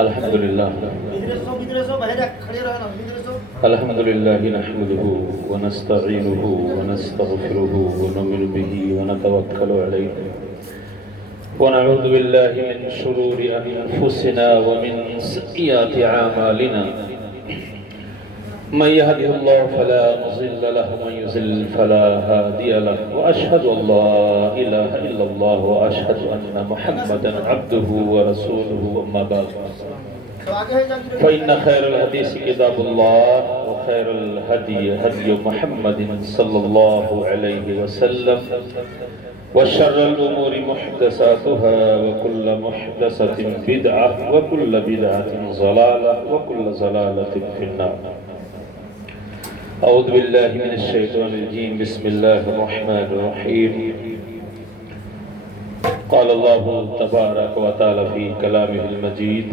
الحمد لله نحمده ونستعينه ونستغفره ونؤمن به ونتوكل عليه ونعوذ بالله من شرور أنفسنا ومن سيئات أعمالنا من يهده الله فلا مضل له ومن يضلل فلا هادي له وأشهد أن لا إله إلا الله وأشهد أن محمدا عبده ورسوله أما بعد فإن خير الحديث كتاب الله وخير الهدي هدي محمد صلى الله عليه وسلم وشر الأمور محدثاتها وكل محدثة بدعة وكل بدعة ضلالة وكل ضلالة في النار. أعوذ بالله من الشيطان الرجيم. بسم الله الرحمن الرحيم. قال الله تبارك وتعالى في كلامه المجيد: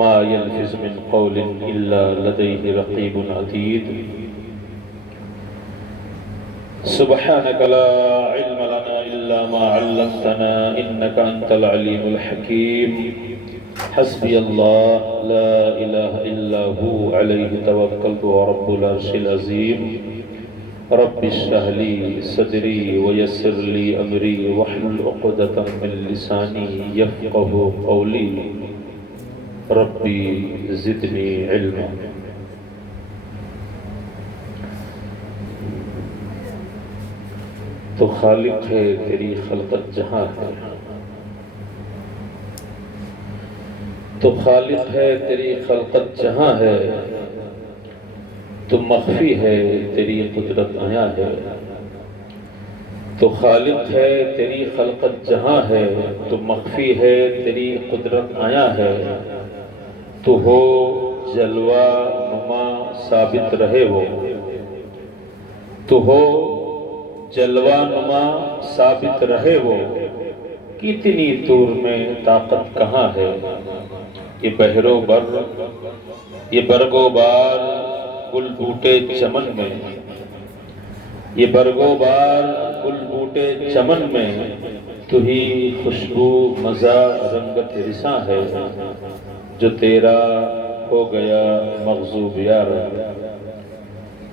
ما يلفظ من قول إلا لديه رقيب عتيد. سبحانك لا علم لنا إلا ما علمتنا إنك أنت العليم الحكيم. حسبي الله لا إله إلا هو عليه توكلت ورب العرش العظيم. رب اشرح لي صدري ويسر لي أمري واحلل عقدة من لساني يفقه قولي. ربی زدنی علما. تو خالق ہے تیری خلقت جہاں ہے، تو خالق ہے تیری خلقت جہاں ہے، تو مخفی ہے تیری قدرت عیاں ہے. تو خالق ہے تیری خلقت جہاں ہے، تو مخفی ہے تیری قدرت عیاں ہے. تو ہو جلوہ نما ثابت رہے وہ، تو ہو جلوہ نما ثابت رہے وہ. کتنی دور میں طاقت کہاں ہے. یہ بحر و بر، یہ برگ و بار گل بوٹے چمن میں، یہ برگ و بار گل بوٹے چمن میں. تو ہی خوشبو مزہ رنگت رساں ہے، جو تیرا ہو گیا مغضوب یار،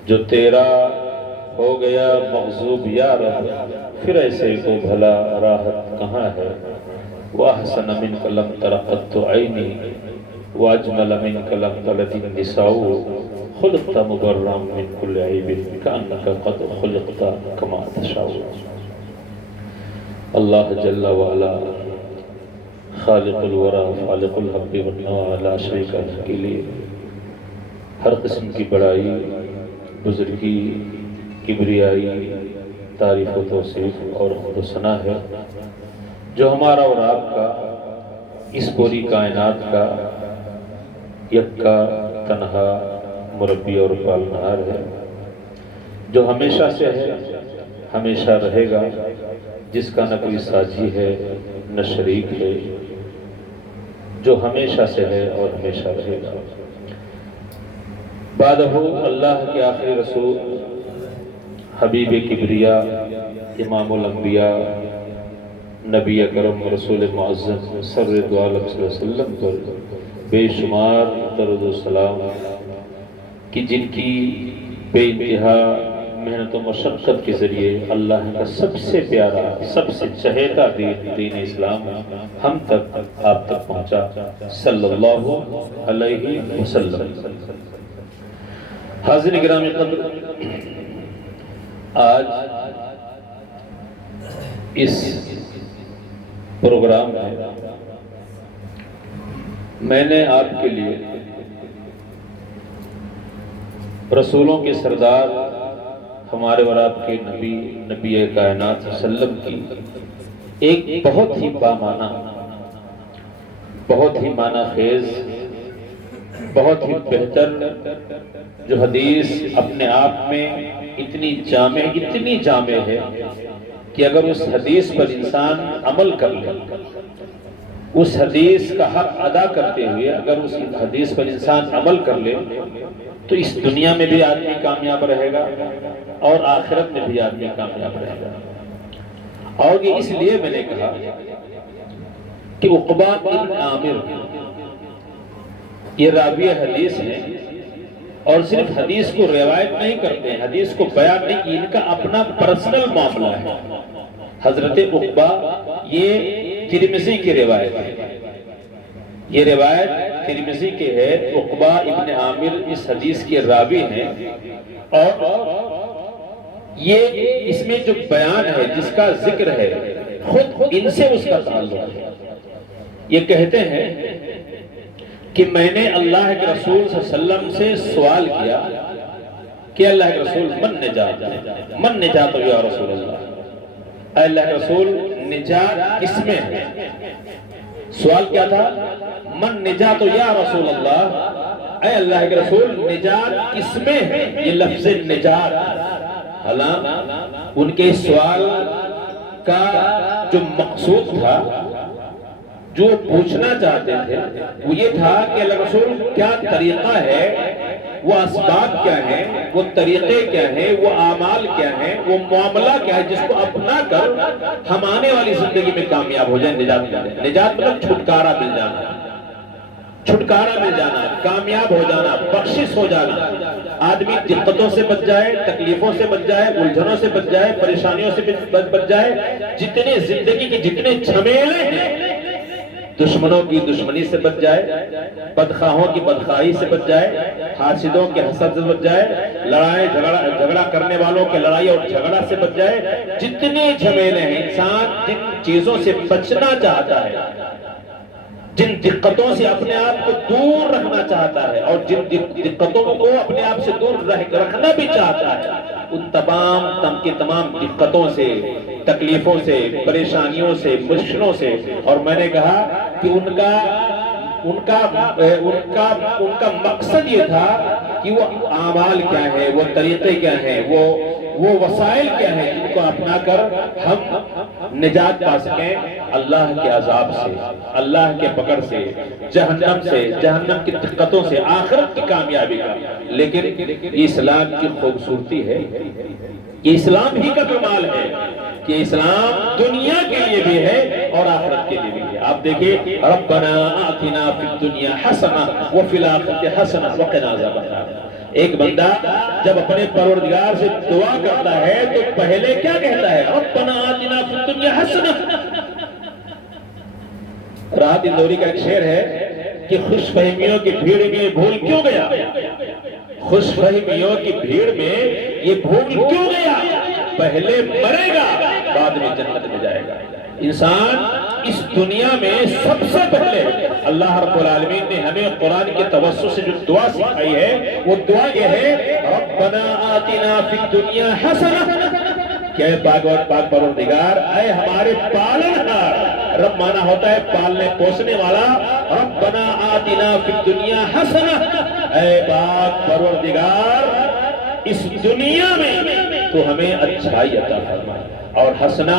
جو تیرا ہو گیا مغضوب یار. پھر ایسے کو بھلا راحت کہاں ہے. وَأَحْسَنَ مِنْكَ لَمْ تَرَ قَطُّ عَيْنِي وَأَجْمَلَ مِنْكَ لَمْ تَلِدِ النِّسَاءُ. خُلِقْتَ مُبَرًّا مِنْ كُلِّ عَيْبٍ كَأَنَّكَ قَدْ خُلِقْتَ كَمَا تَشَاءُ. اللہ جل وعلا خالق الورى فالق الحب والنوى لا شریک له کے لیے ہر قسم کی بڑائی، بزرگی، کبریائی، تعریف و توصیف اور حمد و ثنا ہے، جو ہمارا اور آپ کا اس پوری کائنات کا یکا تنہا مربی اور پالنہار ہے، جو ہمیشہ سے ہے، ہمیشہ رہے گا، جس کا نہ کوئی ساجی ہے نہ شریک ہے، جو ہمیشہ سے ہے اور ہمیشہ رہے گا. بعدہ اللہ کے آخری رسول حبیب کبریا امام الانبیاء نبی اکرم رسول معظم سرور دو عالم صلی اللہ علیہ وسلم پر بے شمار درود و سلام کہ جن کی بے انتہا محنت و مشقت کے ذریعے اللہ کا سب سے پیارا، سب سے چہیتا دین اسلام ہم تک، آپ تک پہنچا صلی اللہ علیہ وسلم. حاضر گرامی قدر، آج اس پروگرام میں میں نے آپ کے لیے رسولوں کے سردار ہمارے اور آپ کے نبی کائنات صلی اللہ علیہ وسلم کی ایک بہت ہی بامعنی، بہت ہی معنی خیز، بہت ہی بہتر جو حدیث اپنے آپ میں اتنی جامع ہے کہ اگر اس حدیث پر انسان عمل کر لے، اس حدیث کا حق ادا کرتے ہوئے اگر اس حدیث پر انسان عمل کر لے تو اس دنیا میں بھی آدمی کامیاب رہے گا اور آخرت میں بھی آدمی کامیاب رہے گا. اور یہ اس لیے میں نے کہا کہ عقبہ بن عامر یہ راوی حدیث ہیں اور صرف حدیث کو روایت نہیں کرتے ہیں، حدیث کو بیان نہیں کی، ان کا اپنا پرسنل معاملہ ہے۔ حضرت عقبہ یہ ترمذی کی روایت ہے، یہ روایت ترمذی کے ہے، عقبہ ابن عامر اس حدیث کے راوی ہیں، اور یہ اس میں جو بیان ہے جس کا ذکر ہے خود ان سے اس کا تعلق ہے۔ یہ کہتے ہیں کہ میں نے اللہ کے رسول صلی اللہ علیہ وسلم سے سوال کیا کہ اللہ کے رسول من نجات یا رسول اللہ، اے اللہ کے رسول نجات کس میں ہے؟ سوال کیا تھا؟ من نجات یا رسول اللہ، اے اللہ کے رسول نجات کس میں ہے؟ یہ لفظ نجات، حالانکہ ان کے سوال کا جو مقصود تھا، جو پوچھنا چاہتے تھے، وہ یہ تھا کہ اللہ رسول کیا طریقہ ہے، وہ اسباب کیا ہیں، وہ طریقے کیا ہیں، وہ اعمال کیا ہیں، وہ معاملہ کیا ہے جس کو اپنا کر ہم آنے والی زندگی میں کامیاب ہو جائیں، نجات مل جائے۔ نجات مطلب چھٹکارا مل جانا، چھٹکارا مل جانا، کامیاب ہو جانا، بخشش ہو جانا، آدمی دقتوں سے بچ جائے، تکلیفوں سے بچ جائے، الجھنوں سے بچ جائے، پریشانیوں سے بچ جائے، جتنے زندگی کے جتنے جھمیلے ہیں، دشمنوں کی دشمنی سے بچ جائے، بدخواہوں کی بدخواہی سے بچ جائے، حاسدوں کے حسد سے بچ جائے، لڑائی جھگڑا کرنے والوں کے لڑائی اور جھگڑا سے بچ جائے، جتنے جھمیلے ہیں، انسان جن چیزوں سے بچنا چاہتا ہے، جن دقتوں سے اپنے آپ کو دور رکھنا چاہتا ہے اور جن دقتوں کو اپنے آپ سے دور رکھنا بھی چاہتا ہے، ان تمام دقتوں سے، تکلیفوں سے، پریشانیوں سے، مشکلوں سے، اور میں نے کہا کہ ان کا مقصد یہ تھا کہ وہ اعمال کیا ہے، وہ طریقے کیا ہیں، وہ وسائل کیا ہیں جن کو اپنا کر ہم نجات پا سکیں اللہ کے عذاب سے، اللہ کے پکڑ سے، جہنم کی دقتوں سے، آخرت کی کامیابی کا۔ لیکن یہ اسلام کی خوبصورتی ہے، یہ اسلام ہی کا کمال ہے کہ اسلام دنیا کے لیے بھی ہے اور آخرت کے لیے بھی ہے۔ آپ دیکھیں، ربنا آتنا فی الدنیا حسنہ وفی الآخرۃ حسنہ وقنا عذاب النار۔ ایک بندہ جب اپنے پروردگار سے دعا کرتا ہے تو پہلے کیا کہتا ہے؟ ربنا آتنا فی الدنیا حسنہ۔ راحت اندوری کا ایک شعر ہے کہ خوش فہمیوں کی بھیڑ میں بھول کیوں گیا، خوش فہمیوں کی بھیڑ میں یہ بھول کیوں گیا، پہلے مرے گا بعد میں جنت میں جائے گا۔ انسان اس دنیا میں سب سے پہلے اللہ رب العالمین نے ہمیں قرآن کے توسط سے جو دعا سکھائی ہے، وہ دعا یہ ہے ربنا آتنا فی الدنیا حسنہ، کہ اے پاک پروردگار، اے ہمارے پالنہار، رب مانا ہوتا ہے پالنے پوسنے والا، ربنا آتنا فی الدنیا حسنہ، اے پاک پروردگار اس دنیا میں تو ہمیں اچھائی عطا فرما۔ اور حسنہ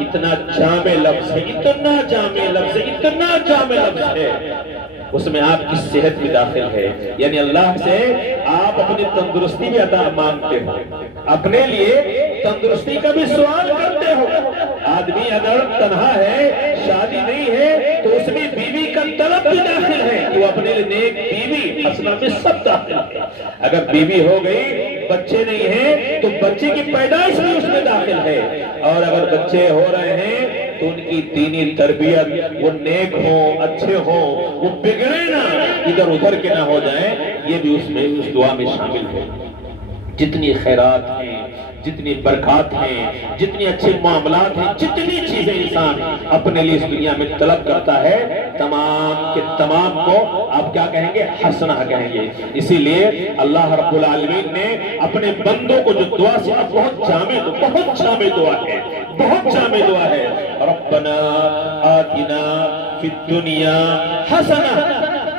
اتنا جامع لفظ ہے، اتنا جامع لفظ ہے، اتنا جامع لفظ ہے، اس میں آپ کی صحت بھی داخل ہے، یعنی اللہ سے آپ اپنی تندرستی بھی عطا مانگتے ہو، اپنے لیے تندرستی کا بھی سوال کرتے ہو۔ آدمی اگر تنہا ہے، شادی نہیں ہے، تو اس میں بیوی کا طلب بھی داخل ہے کہ وہ اپنے لیے نیک بیوی، حسنہ میں سب داخل ہے۔ اگر بیوی ہو گئی، بچے نہیں ہیں، تو بچے کی پیدائش بھی اس میں داخل ہے، اور اگر بچے ہو رہے ہیں تو ان کی دینی تربیت، وہ نیک ہوں، اچھے ہوں، وہ بگڑے نہ، ادھر ادھر کے نہ ہو جائیں، یہ بھی اس دعا میں شامل ہے۔ جتنی خیرات ہیں، جتنی برکات ہیں، جتنی اچھے معاملات ہیں، جتنی چیزیں انسان اپنے لیے اس دنیا میں طلب کرتا ہے، تمام کے تمام کو آپ کیا کہیں گے؟ حسنہ کہیں گے۔ اسی لیے اللہ رب العالمین نے اپنے بندوں کو جو دعا سے بہت جامع دعا ہے، بہت جامع دعا ہے، ربنا آتنا فی الدنیا حسنہ،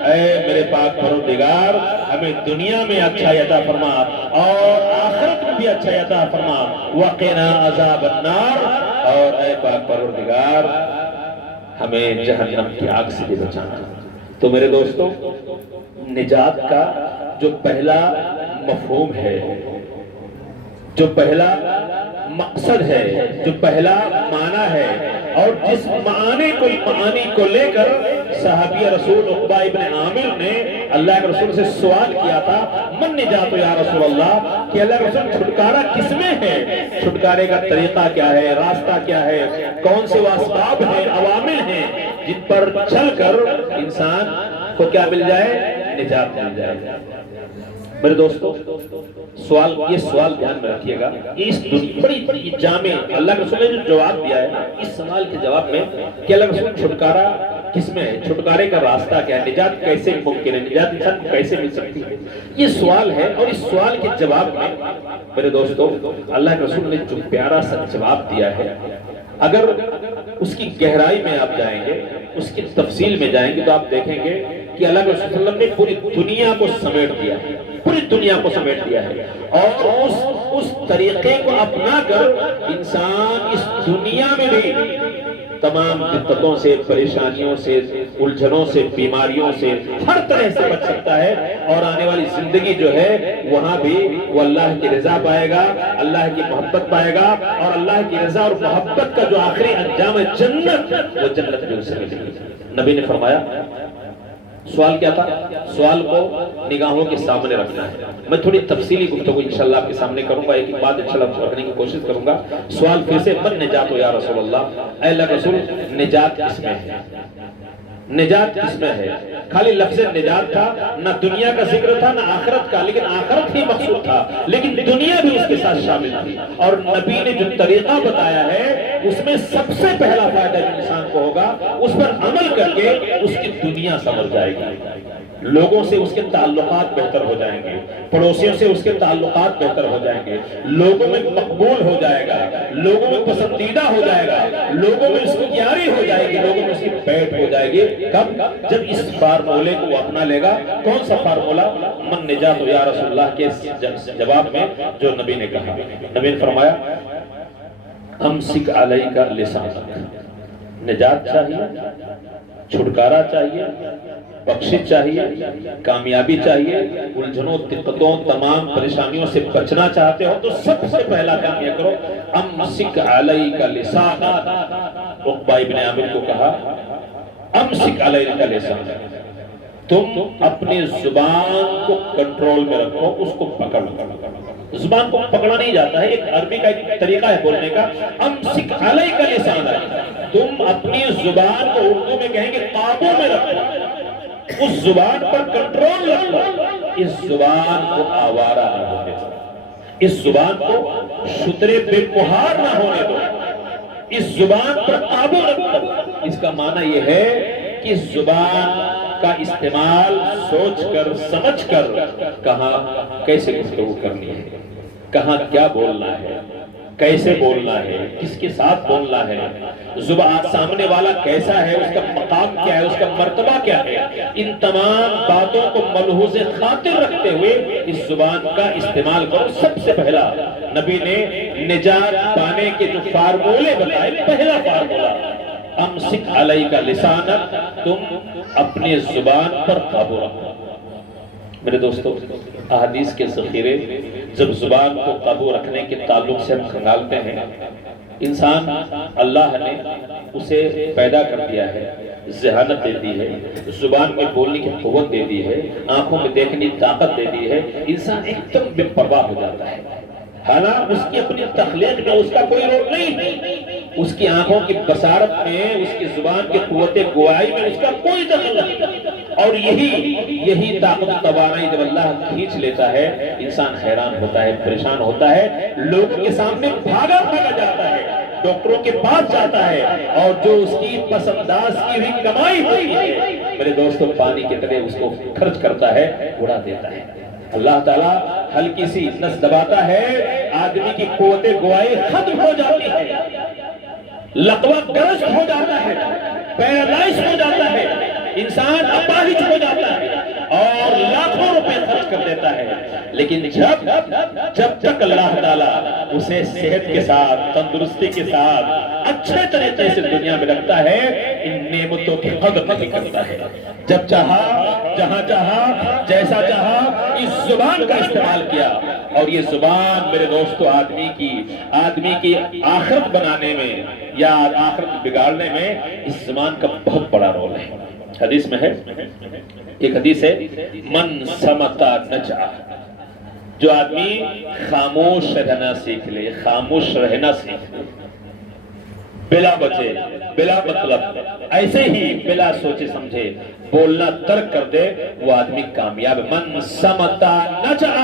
اے میرے پاک پروردگار ہمیں دنیا میں اچھائی عطا فرما اور آخرت میں بھی اچھائی عطا فرما، وقنا عذاب النار، اور اے پاک پروردگار ہمیں جہنم کی آگ سے بھی بچانا۔ تو میرے دوستو، نجات کا جو پہلا مفہوم ہے، جو پہلا مقصد ہے، جو پہلا معنی ہے، اور جس معانی کو لے کر صحابی رسول عقبہ ابن عامر نے اللہ کے رسول سے سوال کیا تھا، من نجات یا رسول اللہ، کہ اللہ کے رسول چھٹکارا کس میں ہے؟ چھٹکارے کا طریقہ کیا ہے، راستہ کیا ہے، کون سے وہ اسباب ہیں، عوامل ہیں جن پر چل کر انسان کو کیا مل جائے؟ نجات مل جائے۔ میرے دوستو، یہ سوال دھیان میں رکھیے گا، اس بڑی جامع اللہ کے رسول نے جو جواب دیا ہے اس سوال کے جواب میں کہ اللہ کے رسول چھٹکارا کس میں ہے، چھٹکارے کا راستہ کیا ہے، نجات کیسے ممکن ہے، نجات انسان کو کیسے مل سکتی ہے، یہ سوال ہے۔ اور اس سوال کے جواب میں میرے دوستو اللہ کے رسول نے جو پیارا سا جواب دیا ہے، اگر اس کی گہرائی میں آپ جائیں گے، اس کی تفصیل میں جائیں گے تو آپ دیکھیں گے کہ اللہ کے رسول صلی اللہ علیہ وسلم نے پوری دنیا کو سمیٹ دیا ہے، پوری دنیا کو سمیٹ دیا ہے، اور اس طریقے کو اپنا کر انسان اس دنیا میں بھی تمام دقتوں سے، پریشانیوں سے، الجھنوں سے، بیماریوں سے، ہر طرح سے بچ سکتا ہے، اور آنے والی زندگی جو ہے وہاں بھی وہ اللہ کی رضا پائے گا، اللہ کی محبت پائے گا، اور اللہ کی رضا اور محبت کا جو آخری انجام ہے جنت، وہ جنت بھی اسے ملے گی۔ نبی نے فرمایا، سوال کیا تھا؟ سوال کو نگاہوں کے سامنے رکھنا ہے۔ میں تھوڑی تفصیلی گفتگو انشاءاللہ آپ کے سامنے کروں گا، ایک بات انشاءاللہ رکھنے کی کوشش کروں گا۔ سوال پھر سے، من نجات یا رسول اللہ، اے اللہ رسول نجات کس میں ہے؟ نجات کس میں ہے؟ خالی لفظ نجات تھا، نہ دنیا کا ذکر تھا نہ آخرت کا، لیکن آخرت ہی مقصود تھا، لیکن دنیا بھی اس کے ساتھ شامل تھی۔ اور نبی نے جو طریقہ بتایا ہے اس میں سب سے پہلا فائدہ جو انسان کو ہوگا، اس پر عمل کر کے اس کی دنیا سنور جائے گی، لوگوں سے اس کے تعلقات بہتر ہو جائیں گے، پڑوسیوں سے اس کے تعلقات بہتر ہو جائیں گے، لوگوں میں مقبول ہو جائے گا، لوگوں میں پسندیدہ ہو جائے گا، لوگوں میں اس کی یاری ہو جائے گی، لوگوں میں اس کی پیٹ ہو جائے گی۔ کب؟ جب اس فارمولے کو وہ اپنا لے گا۔ کون سا فارمولہ؟ من نجات یا رسول اللہ کے جواب میں جو نبی نے کہا، نبی نے فرمایا، امسک علیک لسانک، نجات چاہیے، چھٹکارا چاہیے، بخشش چاہیے، کامیابی چاہیے، الجھنوں، دقتوں، تمام پریشانیوں سے بچنا چاہتے ہو تو سب سے پہلا کام یہ کرو، امسک علیک لسانک۔ عقبہ ابن عامر کو کہا، امسک علیک لسانک، تم اپنی زبان کو کنٹرول میں رکھو، اس کو پکڑ۔ زبان کو پکڑا نہیں جاتا ہے، ایک عربی کا ایک طریقہ ہے بولنے کا، امسک علیک لسانک، تم اپنی زبان کو اردو میں کہیں گے قابو میں رکھو، اس زبان پر کنٹرول رکھو، اس زبان کو آوارہ نہ ہونے دو، اس زبان کو شترے بے مہار نہ ہونے دو، اس زبان پر قابو رکھو۔ اس کا معنی یہ ہے کہ زبان کا استعمال سوچ کر سمجھ کر کہاں کیسے گفتگو کرنی ہے، کہاں کیا بولنا ہے، کیسے بولنا ہے، کس کے ساتھ بولنا ہے، زبان سامنے والا کیسا ہے، اس کا مقام کیا ہے، اس کا مرتبہ کیا ہے، ان تمام باتوں کو ملحوظ خاطر رکھتے ہوئے اس زبان کا استعمال کرو۔ سب سے پہلا نبی نے نجات پانے کے جو فارمولے بتائے، پہلا فارمولہ، امسک علیک لسانک، تم اپنے زبان پر قابو رکھو۔ میرے دوستو، احادیث کے ذخیرے جب زبان کو قابو رکھنے کے تعلق سے ہم کھنگالتے ہیں، انسان اللہ نے اسے پیدا کر دیا ہے، ذہانت دے دی ہے، زبان میں بولنے کی قوت دے دی ہے، آنکھوں میں دیکھنے کی طاقت دے دی ہے، انسان ایک دم بے پرواہ ہو جاتا ہے۔ حالانکہ اس کی اپنی تخلیق میں اس کا کوئی رول نہیں، اس کی آنکھوں کی بصارت میں، اس کی زبان کی قوت گواہی میں اس کا کوئی دخل نہیں، اور یہی طاقت توانائی جب اللہ کھینچ لیتا ہے، انسان حیران ہوتا ہے، پریشان ہوتا ہے، لوگوں کے سامنے بھاگا جاتا ہے، ڈاکٹروں کے پاس جاتا ہے، اور جو اس کی پسنداز کی ہوئی کمائی ہوئی ہے، میرے دوستو، پانی کے طرح اس کو خرچ کرتا ہے، اڑا دیتا ہے۔ اللہ تعالیٰ ہلکی سی نس دباتا ہے، آدمی کی قوت گواہی ختم ہو جاتی ہے، لقوہ گرست ہو جاتا ہے، پیرالائز ہو جاتا ہے، انسان اپاہج ہو جاتا ہے اور لاکھوں روپے خرچ کر دیتا ہے، لیکن جب تک اللہ تعالیٰ اسے صحت کے ساتھ، تندرستی کے ساتھ اچھے طریقے سے دنیا میں رکھتا ہے، ان نعمتوں کی قدر نہیں کرتا ہے۔ جب چاہا، جہاں چاہا، جیسا چاہا، اس زبان کا استعمال کیا، اور یہ زبان میرے دوستو آدمی کی آخرت بنانے میں یا آخرت بگاڑنے میں اس زبان کا بہت بڑا رول ہے۔ حدیث میں ہے، ایک حدیث ہے، من سمتا نجا، جو آدمی خاموش رہنا سیکھ لے، خاموش رہنا سیکھ لے، بلا وجہ بلا مطلب ایسے ہی بلا سوچے سمجھے بولنا ترک کر دے، وہ آدمی کامیاب ہے۔ من سمتا نجا،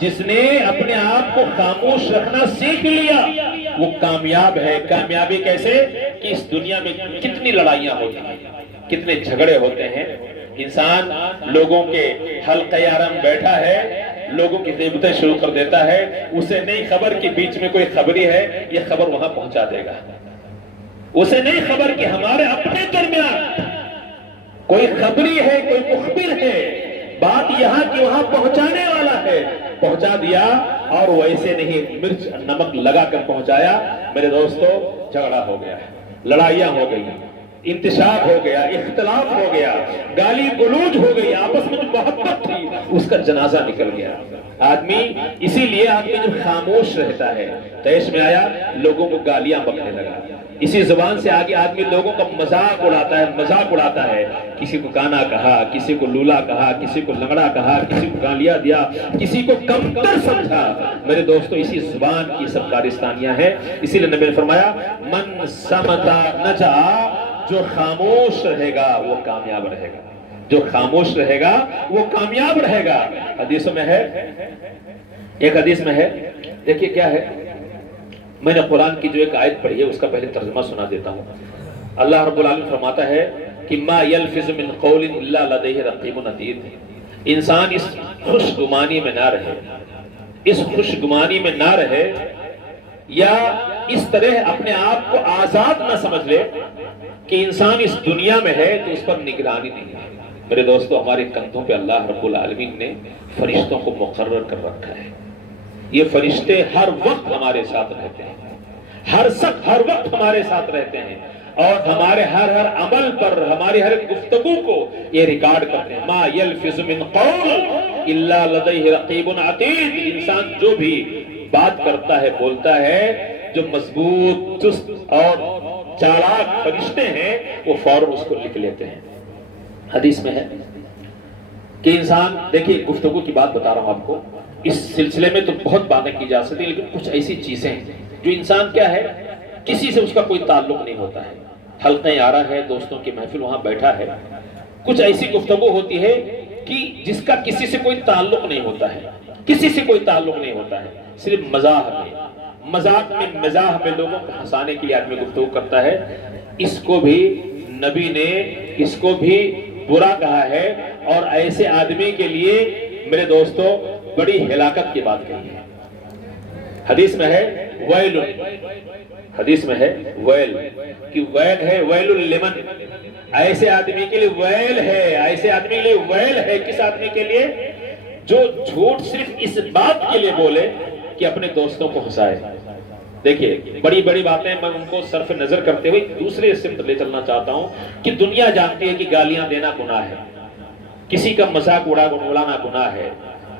جس نے اپنے آپ کو خاموش رکھنا سیکھ لیا وہ کامیاب ہے۔ کامیابی کیسے؟ کہ اس دنیا میں کتنی لڑائیاں ہوتی ہیں، کتنے جھگڑے ہوتے ہیں، انسان لوگوں کے حلقہ یارم بیٹھا ہے، لوگوں کی غیبتیں شروع کر دیتا ہے، اسے نہیں خبر کہ بیچ میں کوئی خبری ہے، یہ خبر وہاں پہنچا دے گا۔ اسے نہیں خبر کہ ہمارے اپنے درمیان کوئی خبری ہے، کوئی مخبر ہے، بات یہاں کی وہاں پہنچانے والا ہے، پہنچا دیا اور ویسے نہیں مرچ نمک لگا کر پہنچایا، میرے دوستو جھگڑا ہو گیا، لڑائیاں ہو گئی، انتشار ہو گیا، اختلاف ہو گیا، گالی گلوچ ہو گئی، آپس میں جو محبت تھی اس کا جنازہ نکل گیا۔ آدمی اسی لیے آدمی جو خاموش رہتا ہے، دیش میں آیا لوگوں کو گالیاں بکنے لگا، اسی زبان سے آگے آدمی لوگوں کا مذاق اڑاتا ہے، مذاق اڑاتا ہے، کسی کو کانا کہا، کسی کو لولا کہا، کسی کو لنگڑا کہا، کسی کو گالیاں دیا، کسی کو کمتر سمجھا۔ میرے دوستو اسی زبان کی سب کارستانیاں ہیں، اسی لیے نبی نے فرمایا من سمتا نجا، جو خاموش رہے گا وہ کامیاب رہے گا، جو خاموش رہے گا وہ کامیاب رہے گا۔ حدیثوں میں ہے، ایک حدیث میں ہے، دیکھیے کیا ہے، میں نے قرآن کی جو ایک آیت پڑھی ہے اس کا پہلے ترجمہ سنا دیتا ہوں۔ اللہ رب العالمین فرماتا ہے کہ ما یلفظ من قول الا لدیہ رقیب عتید، انسان اس خوش گمانی میں نہ رہے، اس خوش گمانی میں نہ رہے، یا اس طرح اپنے آپ کو آزاد نہ سمجھ لے کہ انسان اس دنیا میں ہے تو اس پر نگرانی نہیں ہے۔ میرے دوستو ہمارے کندھوں پہ اللہ رب العالمین نے فرشتوں کو مقرر کر رکھا ہے، یہ فرشتے ہر وقت ہمارے ساتھ رہتے ہیں، ہر وقت ہمارے ساتھ رہتے ہیں، اور ہمارے ہر عمل پر، ہماری ہر گفتگو کو یہ ریکارڈ کرتے ہیں۔ ما یلفظ من قول الا لدیہ رقیب عتید، انسان جو بھی بات کرتا ہے، بولتا ہے، جو مضبوط، چست اور چالاک فرشتے ہیں وہ فوراً اس کو لکھ لیتے ہیں۔ حدیث میں ہے کہ انسان، دیکھیے گفتگو کی بات بتا رہا ہوں آپ کو، اس سلسلے میں تو بہت باتیں کی جا سکتی ہیں، لیکن کچھ ایسی چیزیں ہیں جو انسان کیا ہے، کسی سے اس کا کوئی تعلق نہیں ہوتا ہے، حلقہ یارہ ہے، دوستوں کی محفل وہاں بیٹھا ہے، کچھ ایسی گفتگو ہوتی ہے کہ جس کا کسی سے کوئی تعلق نہیں ہوتا ہے، کسی سے کوئی تعلق نہیں ہوتا ہے، صرف مذاق میں لوگوں کو ہنسانے کے لیے آدمی گفتگو کرتا ہے، اس کو بھی نبی نے اس کو بھی برا کہا ہے، اور ایسے آدمی کے لیے میرے دوستو بڑی ہلاکت کی بات کہی ہے۔ حدیث میں ہے ویل، حدیث میں ہے ویل، کہ ویل ہے، ویل لمن، ایسے آدمی کے لیے ویل ہے، ایسے آدمی کے لیے ویل ہے، کس آدمی کے لیے؟ جو جھوٹ صرف اس بات کے لیے بولے کہ اپنے دوستوں کو ہنسائے۔ دیکھیے بڑی بڑی باتیں میں ان کو صرف نظر کرتے ہوئے دوسرے سمت لے چلنا چاہتا ہوں کہ دنیا جانتی ہے کہ گالیاں دینا گناہ ہے، کسی کا مذاق اڑانا گناہ ہے،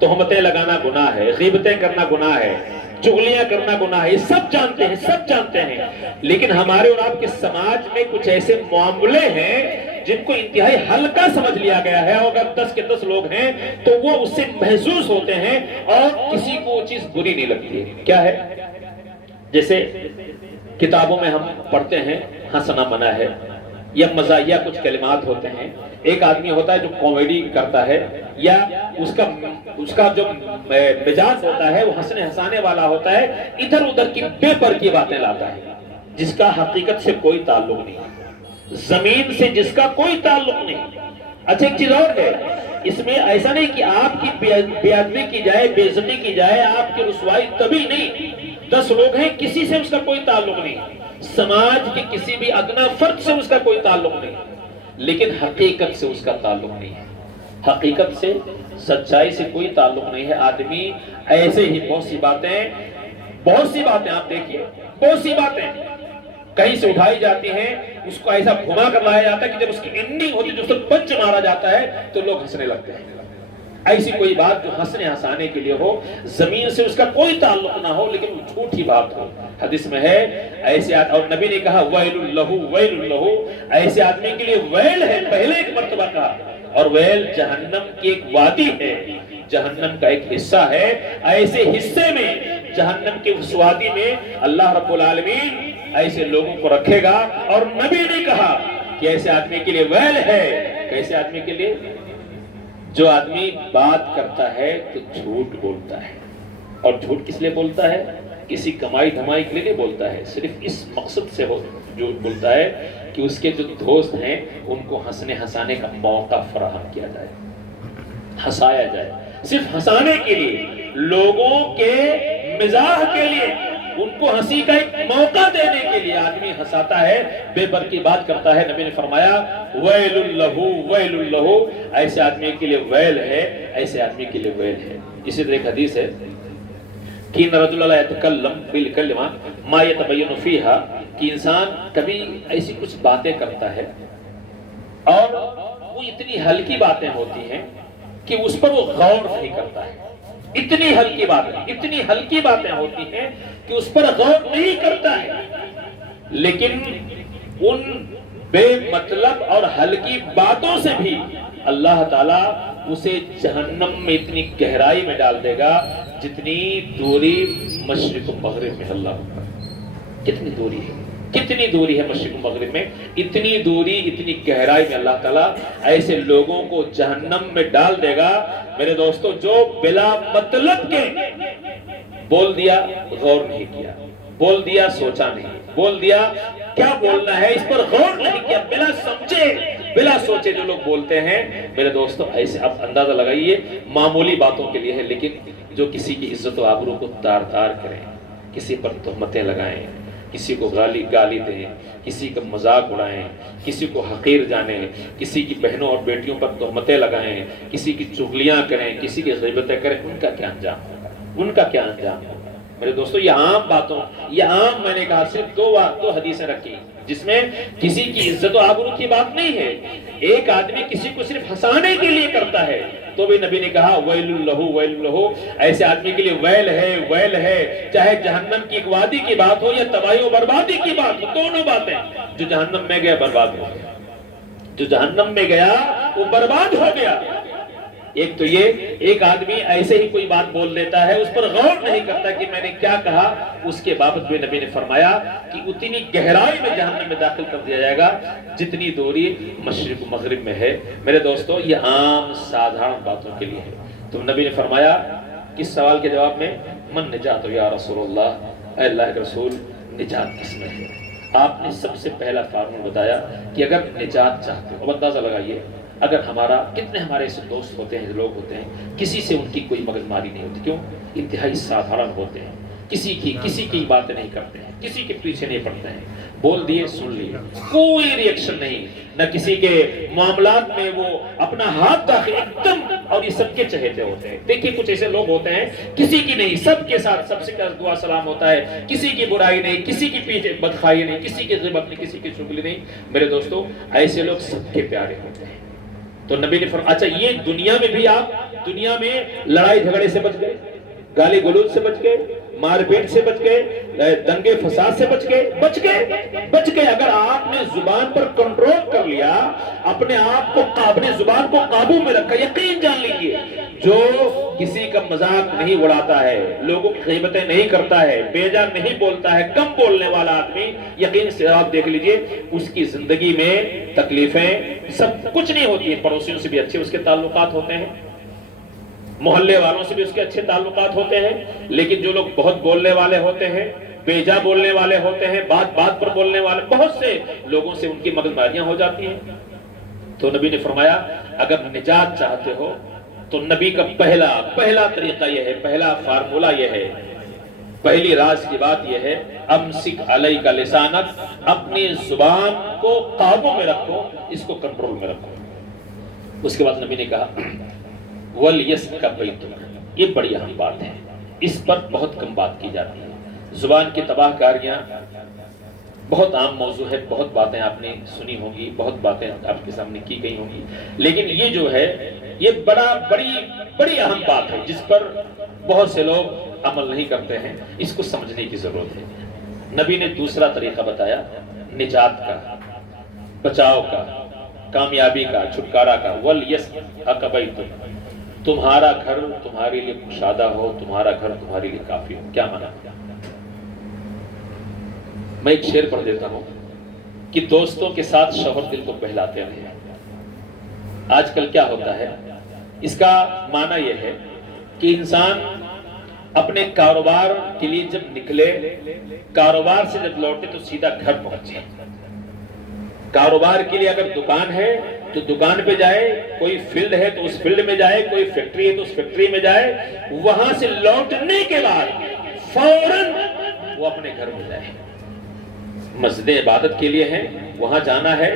تہمتیں لگانا گناہ ہے، غیبتیں کرنا گناہ ہے، چغلیاں کرنا گناہ ہے، یہ سب جانتے ہیں، لیکن ہمارے اور آپ کے سماج میں کچھ ایسے معاملے ہیں جن کو انتہائی ہلکا سمجھ لیا گیا ہے، اور اگر 10 کے 10 لوگ ہیں تو وہ اس سے محسوس ہوتے ہیں اور کسی کو وہ چیز بری نہیں لگتی ہے۔ کیا ہے؟ جیسے کتابوں میں ہم پڑھتے ہیں ہنسنا منع ہے، یا مزاحیہ کچھ کلمات ہوتے ہیں، ایک آدمی ہوتا ہے جو کامیڈی کرتا ہے، یا اس کا جو مزاج ہوتا ہے وہ ہنسنے ہنسانے والا ہوتا ہے، ادھر ادھر کی بے پر کی باتیں لاتا ہے جس کا حقیقت سے کوئی تعلق نہیں، زمین سے جس کا کوئی تعلق نہیں۔ اچھا ایک چیز اور ہے، اس میں ایسا نہیں کہ آپ کی بے ادبی کی جائے، بے عزتی کی جائے، آپ کی رسوائی تبھی نہیں، 10 لوگ ہیں، کسی سے اس کا کوئی تعلق نہیں، سماج کے کسی بھی ادنا فرد سے اس کا کوئی تعلق نہیں، لیکن حقیقت سے اس کا تعلق نہیں ہے، حقیقت سے، سچائی سے کوئی تعلق نہیں ہے۔ آدمی ایسے ہی بہت سی باتیں آپ دیکھیے، بہت سی باتیں کہیں سے اٹھائی جاتی ہیں، اس کو ایسا گھما کر لایا جاتا ہے کہ جب اس کی اینڈنگ ہوتی ہے، جو اس پر پنچ مارا جاتا ہے تو لوگ ہنسنے لگتے ہیں۔ ایسی کوئی بات جو ہنسنے ہنسانے کے لیے ہو، زمین سے اس کا کوئی تعلق نہ ہو لیکن وہ جھوٹی بات ہو۔ حدیث میں ہے ایسے اور نبی نے کہا ویل لہو ویل لہو، ایسے آدمی کے لیے ویل ہے، پہلے ایک مرتبہ کہا، اور ویل جہنم کی ایک وادی ہے، جہنم کا ایک حصہ ہے، ایسے حصے میں جہنم کی اس وادی میں اللہ رب العالمین ایسے لوگوں کو رکھے گا۔ اور نبی نے کہا کہ ایسے آدمی کے لیے ویل ہے، کیسے آدمی کے لیے؟ جو آدمی بات کرتا ہے تو جھوٹ بولتا ہے، اور جھوٹ کس لیے بولتا ہے؟ کسی کمائی دھمائی کے لیے نہیں بولتا ہے، صرف اس مقصد سے جھوٹ بولتا ہے کہ اس کے جو دوست ہیں ان کو ہنسنے ہنسانے کا موقع فراہم کیا جائے، ہنسایا جائے، صرف ہنسانے کے لیے، لوگوں کے مزاح کے لیے، ان کو ہنسی کا ایک موقع دینے کے لیے آدمی ہنساتا ہے، بے بر کی بات کرتا ہے۔ نبی نے فرمایا ویل لہو ویل لہو، ایسے آدمی کے لیے ویل ہے، ایسے آدمی کے لیے ویل ہے۔ اسی طرح ایک حدیث ہے کہ ان رجل لا يتکلم بالکلمہ ما يتبین فیہا، کہ انسان کبھی ایسی کچھ باتیں کرتا ہے اور وہ اتنی ہلکی باتیں ہوتی ہیں کہ اس پر وہ غور نہیں کرتا ہے، اتنی ہلکی باتیں ہوتی ہیں کہ اس پر غور نہیں کرتا ہے، لیکن ان بے مطلب اور ہلکی باتوں سے بھی اللہ تعالیٰ اسے جہنم میں اتنی گہرائی میں ڈال دے گا جتنی دوری مشرق و مغرب میں۔ اللہ کتنی دوری ہے مشرق و مغرب میں، اتنی دوری اتنی گہرائی میں اللہ تعالیٰ ایسے لوگوں کو جہنم میں ڈال دے گا۔ میرے دوستو، جو بلا مطلب کے بول دیا، غور نہیں کیا، بول دیا سوچا نہیں، بول دیا کیا بولنا ہے اس پر غور نہیں کیا، بلا سوچے جو لوگ بولتے ہیں، میرے دوستو ایسے اب اندازہ لگائیے معمولی باتوں کے لیے ہے، لیکن جو کسی کی عزت و آبرو کو تار تار کریں، کسی پر تہمتیں لگائیں، کسی کو گالی دیں، کسی کا مذاق اڑائیں، کسی کو حقیر جانیں، کسی کی بہنوں اور بیٹیوں پر تہمتیں لگائیں، کسی کی چغلیاں کریں، کسی کی غیبتیں کریں، ان کا کیا انجام ہوگا؟ میرے دوستو یہ عام باتوں، یہ عام، میں نے کہا صرف دو حدیثیں رکھی جس میں کسی کی عزت و آبرو کی بات نہیں ہے، ایک آدمی کسی کو صرف ہنسانے کے لیے کرتا ہے تو بھی نبی نے کہا ویل لہو، ایسے آدمی کے لیے ویل ہے، چاہے جہنم کی ایک وادی کی بات ہو یا تباہی و بربادی کی بات ہو، دونوں باتیں، جو جہنم میں گیا برباد ہو گیا، جو جہنم میں گیا وہ برباد ہو گیا۔ ایک تو یہ، ایک آدمی ایسے ہی کوئی بات بول دیتا ہے، اس پر غور نہیں کرتا کہ میں نے کیا کہا، اس کے بابت بھی نبی نے فرمایا کہ اتنی گہرائی میں جہنم میں داخل کر دیا جائے گا جتنی دوری مشرق و مغرب میں ہے۔ میرے دوستو یہ عام سادھارن باتوں کے لیے ہے۔ تو نبی نے فرمایا کس سوال کے جواب میں؟ من نجات یا رسول اللہ، اے اللہ کے رسول نجات کس میں ہے؟ آپ نے سب سے پہلا فارمول بتایا کہ اگر نجات چاہتے ہو، اب اندازہ لگائیے اگر کتنے ہمارے ایسے دوست ہوتے ہیں، لوگ ہوتے ہیں، کسی سے ان کی کوئی مغز ماری نہیں ہوتی، کیوں؟ انتہائی سادھارن ہوتے ہیں، کسی کی باتیں نہیں کرتے ہیں، کسی کے پیچھے نہیں پڑتے ہیں، بول دیے سن لیے، کوئی ری ایکشن نہیں، نہ کسی کے معاملات میں وہ اپنا ہاتھ داخل، ایک دم، اور یہ سب کے چہیتے ہوتے ہیں۔ دیکھیے کچھ ایسے لوگ ہوتے ہیں کسی کی نہیں، سب کے ساتھ سب سے دعا سلام ہوتا ہے، کسی کی برائی نہیں، کسی کی پیچھے بدخواہی نہیں، کسی کی غیبت نہیں، کسی کی چغلی نہیں۔ میرے دوستو ایسے لوگ سب کے پیارے ہوتے ہیں۔ تو نبی نے فرمایا اچھا یہ دنیا میں بھی آپ دنیا میں لڑائی جھگڑے سے بچ گئے، گالی گلوچ سے بچ گئے، مار پیٹ سے بچ گئے، دنگے فساد سے بچ گئے۔ اگر آپ نے زبان پر کنٹرول کر لیا، اپنے آپ کو، اپنے زبان کو قابو میں رکھا، یقین جان لیجئے جو کسی کا مذاق نہیں اڑاتا ہے، لوگوں کی غیبتیں نہیں کرتا ہے، بے جا نہیں بولتا ہے، کم بولنے والا آدمی، یقین سے آپ دیکھ لیجئے اس کی زندگی میں تکلیفیں سب کچھ نہیں ہوتی ہیں، پڑوسیوں سے بھی اچھے اس کے تعلقات ہوتے ہیں، محلے والوں سے بھی اس کے اچھے تعلقات ہوتے ہیں، لیکن جو لوگ بہت بولنے والے ہوتے ہیں، بے جا بولنے والے ہوتے ہیں، بات بات پر بولنے والے، بہت سے لوگوں سے ان کی مغز ماریاں ہو جاتی ہیں۔ تو نبی نے فرمایا اگر نجات چاہتے ہو تو نبی کا پہلا طریقہ یہ ہے، پہلا فارمولہ یہ ہے، پہلی راز کی بات یہ ہے، امسک علیک لسانک، اپنی زبان کو قابو میں رکھو، اس کو کنٹرول میں رکھو۔ اس کے بعد نبی نے کہا وَلْيَسْكَ بَيْتُكَ، یہ بڑی اہم بات ہے، اس پر بہت کم بات کی جاتی ہے۔ زبان کی تباہ کاریاں بہت عام موضوع ہے، بہت باتیں آپ نے سنی ہوں گی، بہت باتیں آپ کے سامنے کی گئی ہوں گی، لیکن یہ جو ہے یہ بڑی اہم بات ہے جس پر بہت سے لوگ عمل نہیں کرتے ہیں، اس کو سمجھنے کی ضرورت ہے۔ نبی نے دوسرا طریقہ بتایا نجات کا، بچاؤ کا، کامیابی کا، چھٹکارا کا، وَلْيَسْأَكَ بَيْتُكَ، تمہارا گھر تمہارے لیے کشادہ ہو، تمہارا گھر تمہارے لیے کافی ہو۔ کیا مانا؟ میں ایک شعر پڑھ دیتا ہوں کہ دوستوں کے ساتھ شوہر دل کو بہلاتے رہے۔ آج کل کیا ہوتا ہے، اس کا معنی یہ ہے کہ انسان اپنے کاروبار کے لیے جب نکلے، کاروبار سے جب لوٹے تو سیدھا گھر پہنچے۔ کاروبار کے لیے اگر دکان ہے تو دکان پہ جائے، کوئی فیلڈ ہے تو اس فیلڈ میں جائے، کوئی فیکٹری ہے تو اس فیکٹری میں جائے، وہاں سے لوٹنے کے بعد فوراً وہ اپنے گھر میں جائے۔ مسجد عبادت کے لیے ہیں، وہاں جانا ہے،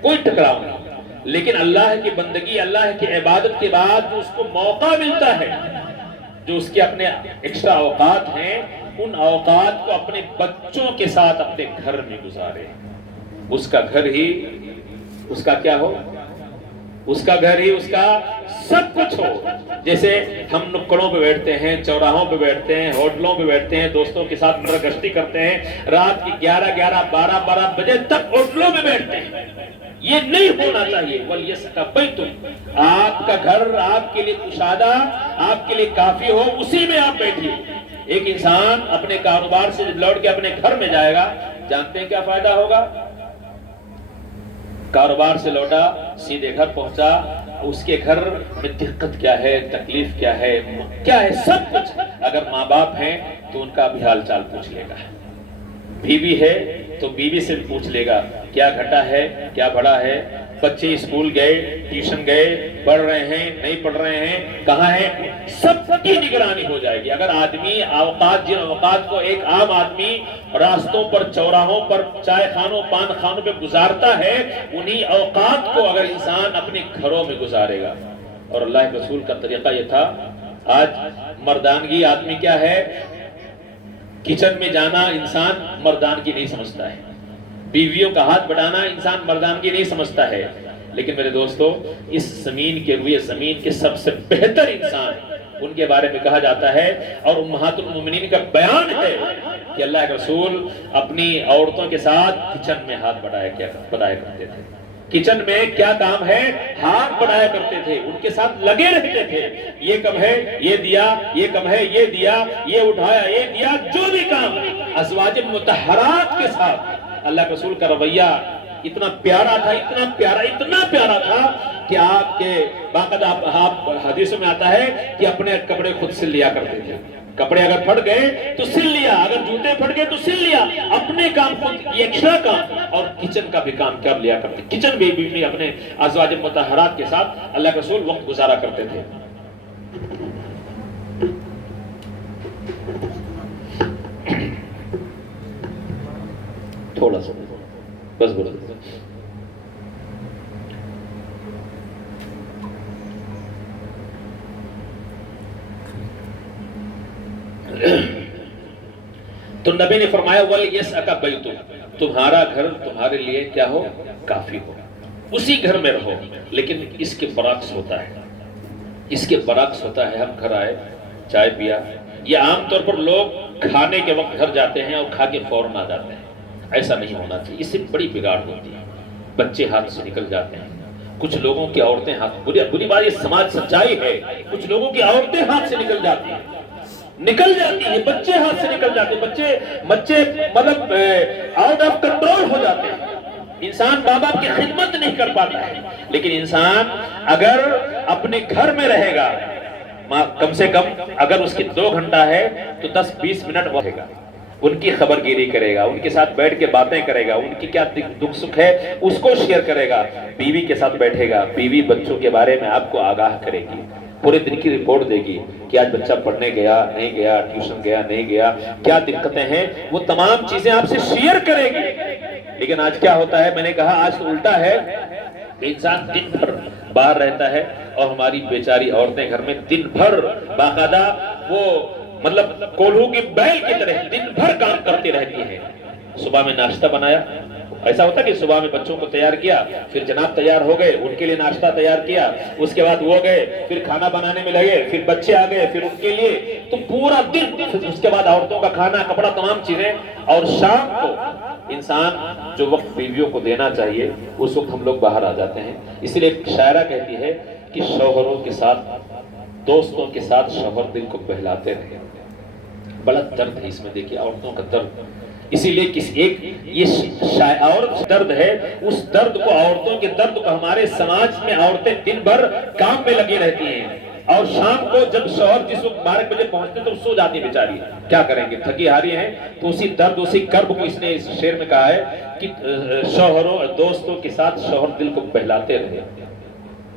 کوئی ٹکراؤ نہیں، لیکن اللہ کی بندگی، اللہ کی عبادت کے بعد جو اس کو موقع ملتا ہے، جو اس کے اپنے ایکسٹرا اوقات ہیں، ان اوقات کو اپنے بچوں کے ساتھ اپنے گھر میں گزارے۔ اس کا گھر ہی اس کا کیا ہو، اس کا گھر ہی اس کا سب کچھ ہو۔ جیسے ہم نکڑوں پہ بیٹھتے ہیں، چوراہوں پہ بیٹھتے ہیں، ہوٹلوں پہ بیٹھتے ہیں، دوستوں کے ساتھ مرہ گشتی کرتے ہیں، رات کی 11 بجے تک ہوٹلوں میں بیٹھتے ہیں۔ یہ نہیں ہونا چاہیے۔ وَلْيَسْأَكَ بَيْتُكَ، آپ کا گھر آپ کے لیے کشادہ، آپ کے لیے کافی ہو، اسی میں آپ بیٹھیے۔ ایک انسان اپنے کاروبار سے لوٹ کے اپنے گھر میں جائے گا، جانتے ہیں کیا فائدہ ہوگا؟ کاروبار سے لوٹا، سیدھے گھر پہنچا، اس کے گھر میں دقت کیا ہے، تکلیف کیا ہے، سب کچھ۔ اگر ماں باپ ہیں تو ان کا بھی حال چال پوچھ لے گا، بیوی ہے تو بیوی سے پوچھ لے گا کیا گھٹا ہے، کیا بڑا ہے، بچے اسکول گئے، ٹیوشن گئے، پڑھ رہے ہیں، نہیں پڑھ رہے ہیں، کہاں ہیں، سب کی نگرانی ہو جائے گی۔ اگر آدمی جن اوقات کو ایک عام آدمی راستوں پر، چوراہوں پر، چائے خانوں، پان خانوں پہ گزارتا ہے، انہی اوقات کو اگر انسان اپنے گھروں میں گزارے گا۔ اور اللہ کے رسول کا طریقہ یہ تھا۔ آج مردانگی آدمی کیا ہے، کچن میں جانا انسان مردانگی نہیں سمجھتا ہے، بیویوں کا ہاتھ بٹانا انسان مردانگی نہیں سمجھتا ہے۔ لیکن میرے دوستو، اس زمین کے روئے زمین کے سب سے بہتر انسان ان کے بارے میں کہا جاتا ہے، اور امہات المومنین کا بیان ہے کہ اللہ کے رسول اپنی عورتوں کے ساتھ کچن میں ہاتھ بڑھایا کرتے تھے۔ کچن میں کیا کام ہے، ہاتھ بڑھایا کرتے تھے، ان کے ساتھ لگے رہتے تھے۔ یہ کم ہے یہ دیا، یہ کم ہے یہ دیا، یہ اٹھایا یہ دیا، جو بھی کام ازواج مطہرات کے ساتھ۔ اللہ کے رسول کا رویہ اتنا پیارا تھا، اتنا پیارا تھا کہ آپ کے باقاعدہ آپ حدیثوں میں آتا ہے کہ اپنے کپڑے خود سل لیا کرتے تھے۔ کپڑے اگر پھٹ گئے تو سل لیا، اگر جوتے پھٹ گئے تو سل لیا، اپنے کام خود، یہ ایکسٹرا کام، اور کچن کا بھی کام کر لیا کرتے۔ کچن میں بھی اپنے ازواج مطہرات کے ساتھ اللہ کے رسول وقت گزارا کرتے تھے۔ تھوڑا سا بس بولو۔ تو نبی نے فرمایا وَلْيَسْأَكَ بَيْتُكَ، تمہارا گھر تمہارے لیے کیا ہو، کافی ہو، اسی گھر میں رہو۔ لیکن اس کے برعکس ہوتا ہے، اس کے برعکس ہوتا ہے، ہم گھر آئے، چائے پیا، یہ عام طور پر لوگ کھانے کے وقت گھر جاتے ہیں اور کھا کے فوراً آ جاتے ہیں۔ ایسا نہیں ہونا چاہیے، اس سے بڑی بگاڑ ہوتی ہے، بچے ہاتھ سے نکل جاتے ہیں، کچھ لوگوں کی عورتیں ہاتھ، بری بات یہ سماج سچائی ہے، کچھ لوگوں کی عورتیں ہاتھ سے نکل جاتی ہیں، بچے ہاتھ سے نکل جاتے ہیں، بچے مطلب آؤٹ آف کنٹرول ہو جاتے ہیں، انسان ماں باپ کی خدمت نہیں کر پاتا ہے۔ لیکن انسان اگر اپنے گھر میں رہے گا، کم سے کم اگر اس کی 2 گھنٹہ ہے تو 10-20 منٹ رہے گا، ان کی خبر گیری کرے گا، ان کے ساتھ بیٹھ کے باتیں کرے گا، ان کی کیا دکھ سکھ ہے اس کو شیئر کرے گا، بیوی کے ساتھ بیٹھے گا، بیوی بچوں کے بارے میں آپ کو آگاہ کرے گی، پورے دن کی رپورٹ دے گی کہ آج بچہ پڑھنے گیا نہیں گیا، ٹیوشن گیا نہیں گیا، کیا دقتیں ہیں، وہ تمام چیزیں آپ سے شیئر کرے گی۔ لیکن آج کیا ہوتا ہے، میں نے کہا آج تو الٹا ہے کہ انسان دن بھر باہر رہتا ہے، اور ہماری بیچاری عورتیں گھر میں دن بھر باقاعدہ وہ مطلب کولہو کی بیل کی طرح دن بھر کام کرتی رہتی ہیں۔ صبح میں ناشتہ بنایا. ایسا ہوتا کہ صبح میں بچوں کو تیار کیا, پھر جناب تیار ہو گئے, ان کے لیے ناشتہ تیار کیا, اس کے بعد وہ گئے, پھر کھانا بنانے میں لگے, پھر بچے آ گئے, پھر ان کے لیے, تو پورا دن, اس کے بعد عورتوں کا کھانا, کپڑا, تمام چیزیں. اور شام کو انسان جو وقت بیویوں کو دینا چاہیے اس وقت ہم لوگ باہر آ جاتے ہیں. اس لیے ایک شاعرہ کہتی ہے کہ شوہروں کے ساتھ, دوستوں کے ساتھ شوہر دل کو بہلاتے رہے. بڑا درد ہے اس میں, دیکھیے عورتوں کا درد. اسی لیے یہ اور درد ہے, اس درد کو, عورتوں کے درد کو, ہمارے سماج میں عورتیں دن بھر کام میں لگی رہتی ہیں, اور شام کو جب شوہر جس وقت 12 بجے پہنچتے تو سو جاتی بیچاری. کیا کریں گے, تھکی ہاری ہیں. تو اسی درد, اسی کرب کو اس نے اس شعر میں کہا ہے کہ شوہروں, دوستوں کے ساتھ شوہر دل کو بہلاتے رہے.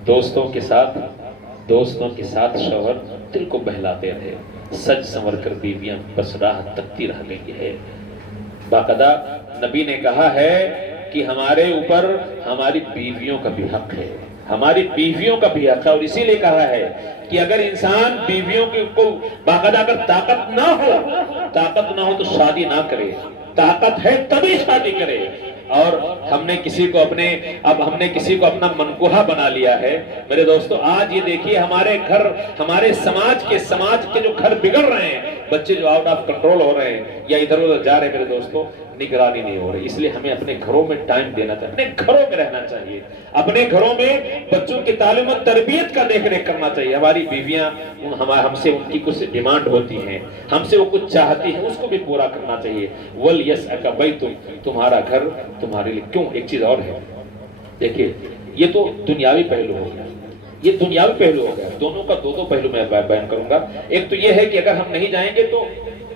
دوستوں کے ساتھ شوہر دل کو بہلاتے رہے. سج سنور کر بیویاں بس راہ تکتی رہ گئی ہے. باقاعدہ نبی نے کہا ہے کہ ہمارے اوپر ہماری بیویوں کا بھی حق ہے, ہماری بیویوں کا بھی حق ہے. اور اسی لیے کہا ہے کہ اگر انسان بیویوں کو باقاعدہ اگر طاقت نہ ہو تو شادی نہ کرے, طاقت ہے تبھی شادی کرے. اور ہم نے کسی کو اپنا منکوہا بنا لیا ہے. میرے دوستو, آج یہ دیکھیے ہمارے گھر, ہمارے سماج کے جو گھر بگڑ رہے ہیں, بچے جو آؤٹ آف کنٹرول ہو رہے ہیں یا ادھر ادھر جا رہے ہیں, میرے دوستو نگرانی نہیں ہو رہی. اس لیے ہمیں اپنے گھروں میں ٹائم دینا چاہیے, اپنے گھروں میں رہنا چاہیے, اپنے گھروں میں بچوں کی تعلیم و تربیت کا دیکھ ریکھ کرنا چاہیے. ہماری بیویاں ہم سے ان کی کچھ ڈیمانڈ ہوتی ہیں, ہم سے وہ کچھ چاہتی ہیں, اس کو بھی پورا کرنا چاہیے. وَلْيَسْأَكَ بَيْتُكَ, تمہارا گھر تمہارے لیے. کیوں, ایک چیز اور ہے, دیکھیے یہ تو دنیاوی پہلو ہو گیا, دونوں کا دو پہلو میں بیان کروں گا. ایک تو یہ ہے کہ اگر ہم نہیں جائیں گے تو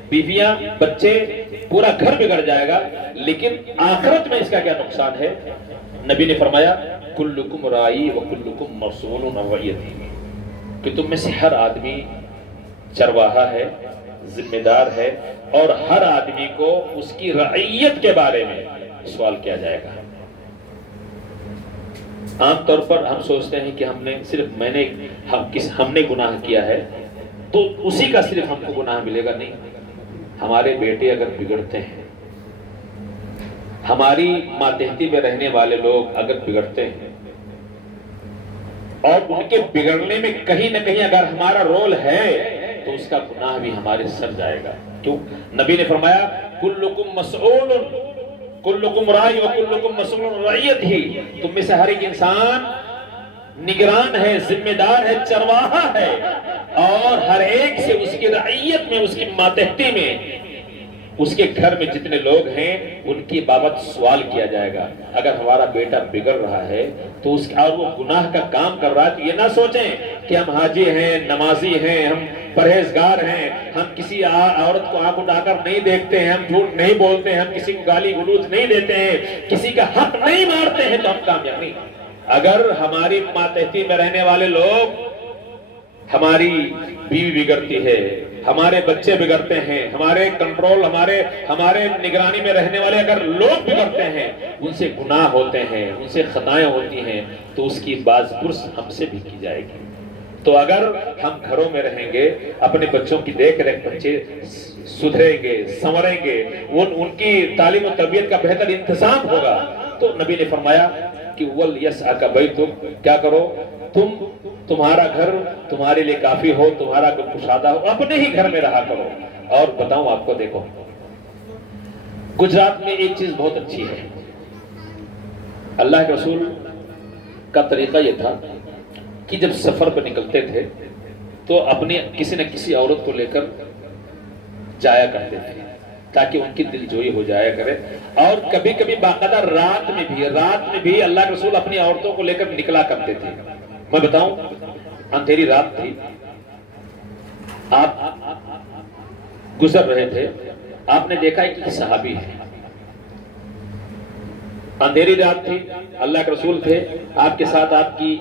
بیویاں, بچے, پورا گھر بگڑ جائے گا. لیکن آخرت میں اس کا کیا نقصان ہے؟ نبی نے فرمایا کلکم رائی و کلکم مسئول عن رعیتہ, کہ تم میں سے ہر آدمی چرواہا ہے, ذمہ دار ہے, اور ہر آدمی کو اس کی رعیت کے بارے میں سوال کیا جائے گا. عام طور پر ہم سوچتے ہیں کہ ہم نے گناہ کیا ہے تو اسی کا صرف ہم کو گناہ ملے گا. نہیں, ہمارے بیٹے اگر بگڑتے ہیں, ہماری ماتحتی میں رہنے والے لوگ اگر بگڑتے ہیں, اور ان کے بگڑنے میں کہیں نہ کہیں اگر ہمارا رول ہے تو اس کا گناہ بھی ہمارے سر جائے گا. کیوں؟ نبی نے فرمایا کلکم مسئول, کلکم رائی و کلکم مسئول عن رعیتہ, تم میں سے ہر ایک انسان نگران ہے, ذمہ دار ہے, چرواہا ہے, اور ہر ایک سے اس کی رعیت میں, اس کی ماتحتی میں, اس کے گھر میں جتنے لوگ ہیں ان کی بابت سوال کیا جائے گا. اگر ہمارا بیٹا بگڑ رہا ہے تو اور وہ گناہ کا کام کر رہا ہے تو یہ نہ سوچیں کہ ہم حاجی ہیں, نمازی ہیں, ہم پرہیزگار ہیں, ہم کسی عورت کو آنکھ اٹھا کر نہیں دیکھتے ہیں, ہم جھوٹ نہیں بولتے ہیں, ہم کسی کو گالی گلوچ نہیں دیتے ہیں, کسی کا حق نہیں مارتے ہیں تو ہم کامیاب نہیں. اگر ہماری ماتحتی میں رہنے والے لوگ, ہماری بیوی بگڑتی ہے, ہمارے بچے بگڑتے ہیں, ہمارے کنٹرول, ہمارے نگرانی میں رہنے والے اگر لوگ بگڑتے ہیں, ان سے گناہ ہوتے ہیں, ان سے خطائیں ہوتی ہیں, تو اس کی باز پرس ہم سے بھی کی جائے گی. تو اگر ہم گھروں میں رہیں گے, اپنے بچوں کی دیکھ ریکھ, بچے سدھریں گے, سنوریں گے, ان کی تعلیم و تربیت کا بہتر انتظام ہوگا, تو نبی نے فرمایا کہ وَلْيَسْعَكَ بَيْتُكَ, کیا کرو, تمہارا گھر تمہارے لیے کافی ہو, تمہارا گھر کشادہ ہو, اپنے ہی گھر میں رہا کرو. اور بتاؤں آپ کو, دیکھو گجرات میں ایک چیز بہت اچھی ہے. اللہ کے رسول کا طریقہ یہ تھا کہ جب سفر پہ نکلتے تھے تو اپنی کسی نہ کسی عورت کو لے کر جایا کرتے تھے تاکہ ان کی دل جوئی ہو جایا کرے. اور کبھی کبھی باقاعدہ رات میں بھی اللہ کے رسول اپنی عورتوں کو لے کر نکلا کرتے تھے. میں بتاؤں, اندھیری رات تھی, آپ گزر رہے تھے, آپ نے دیکھا کہ صحابی ہے, اندھیری رات تھی, اللہ کے رسول تھے, آپ کے ساتھ آپ کی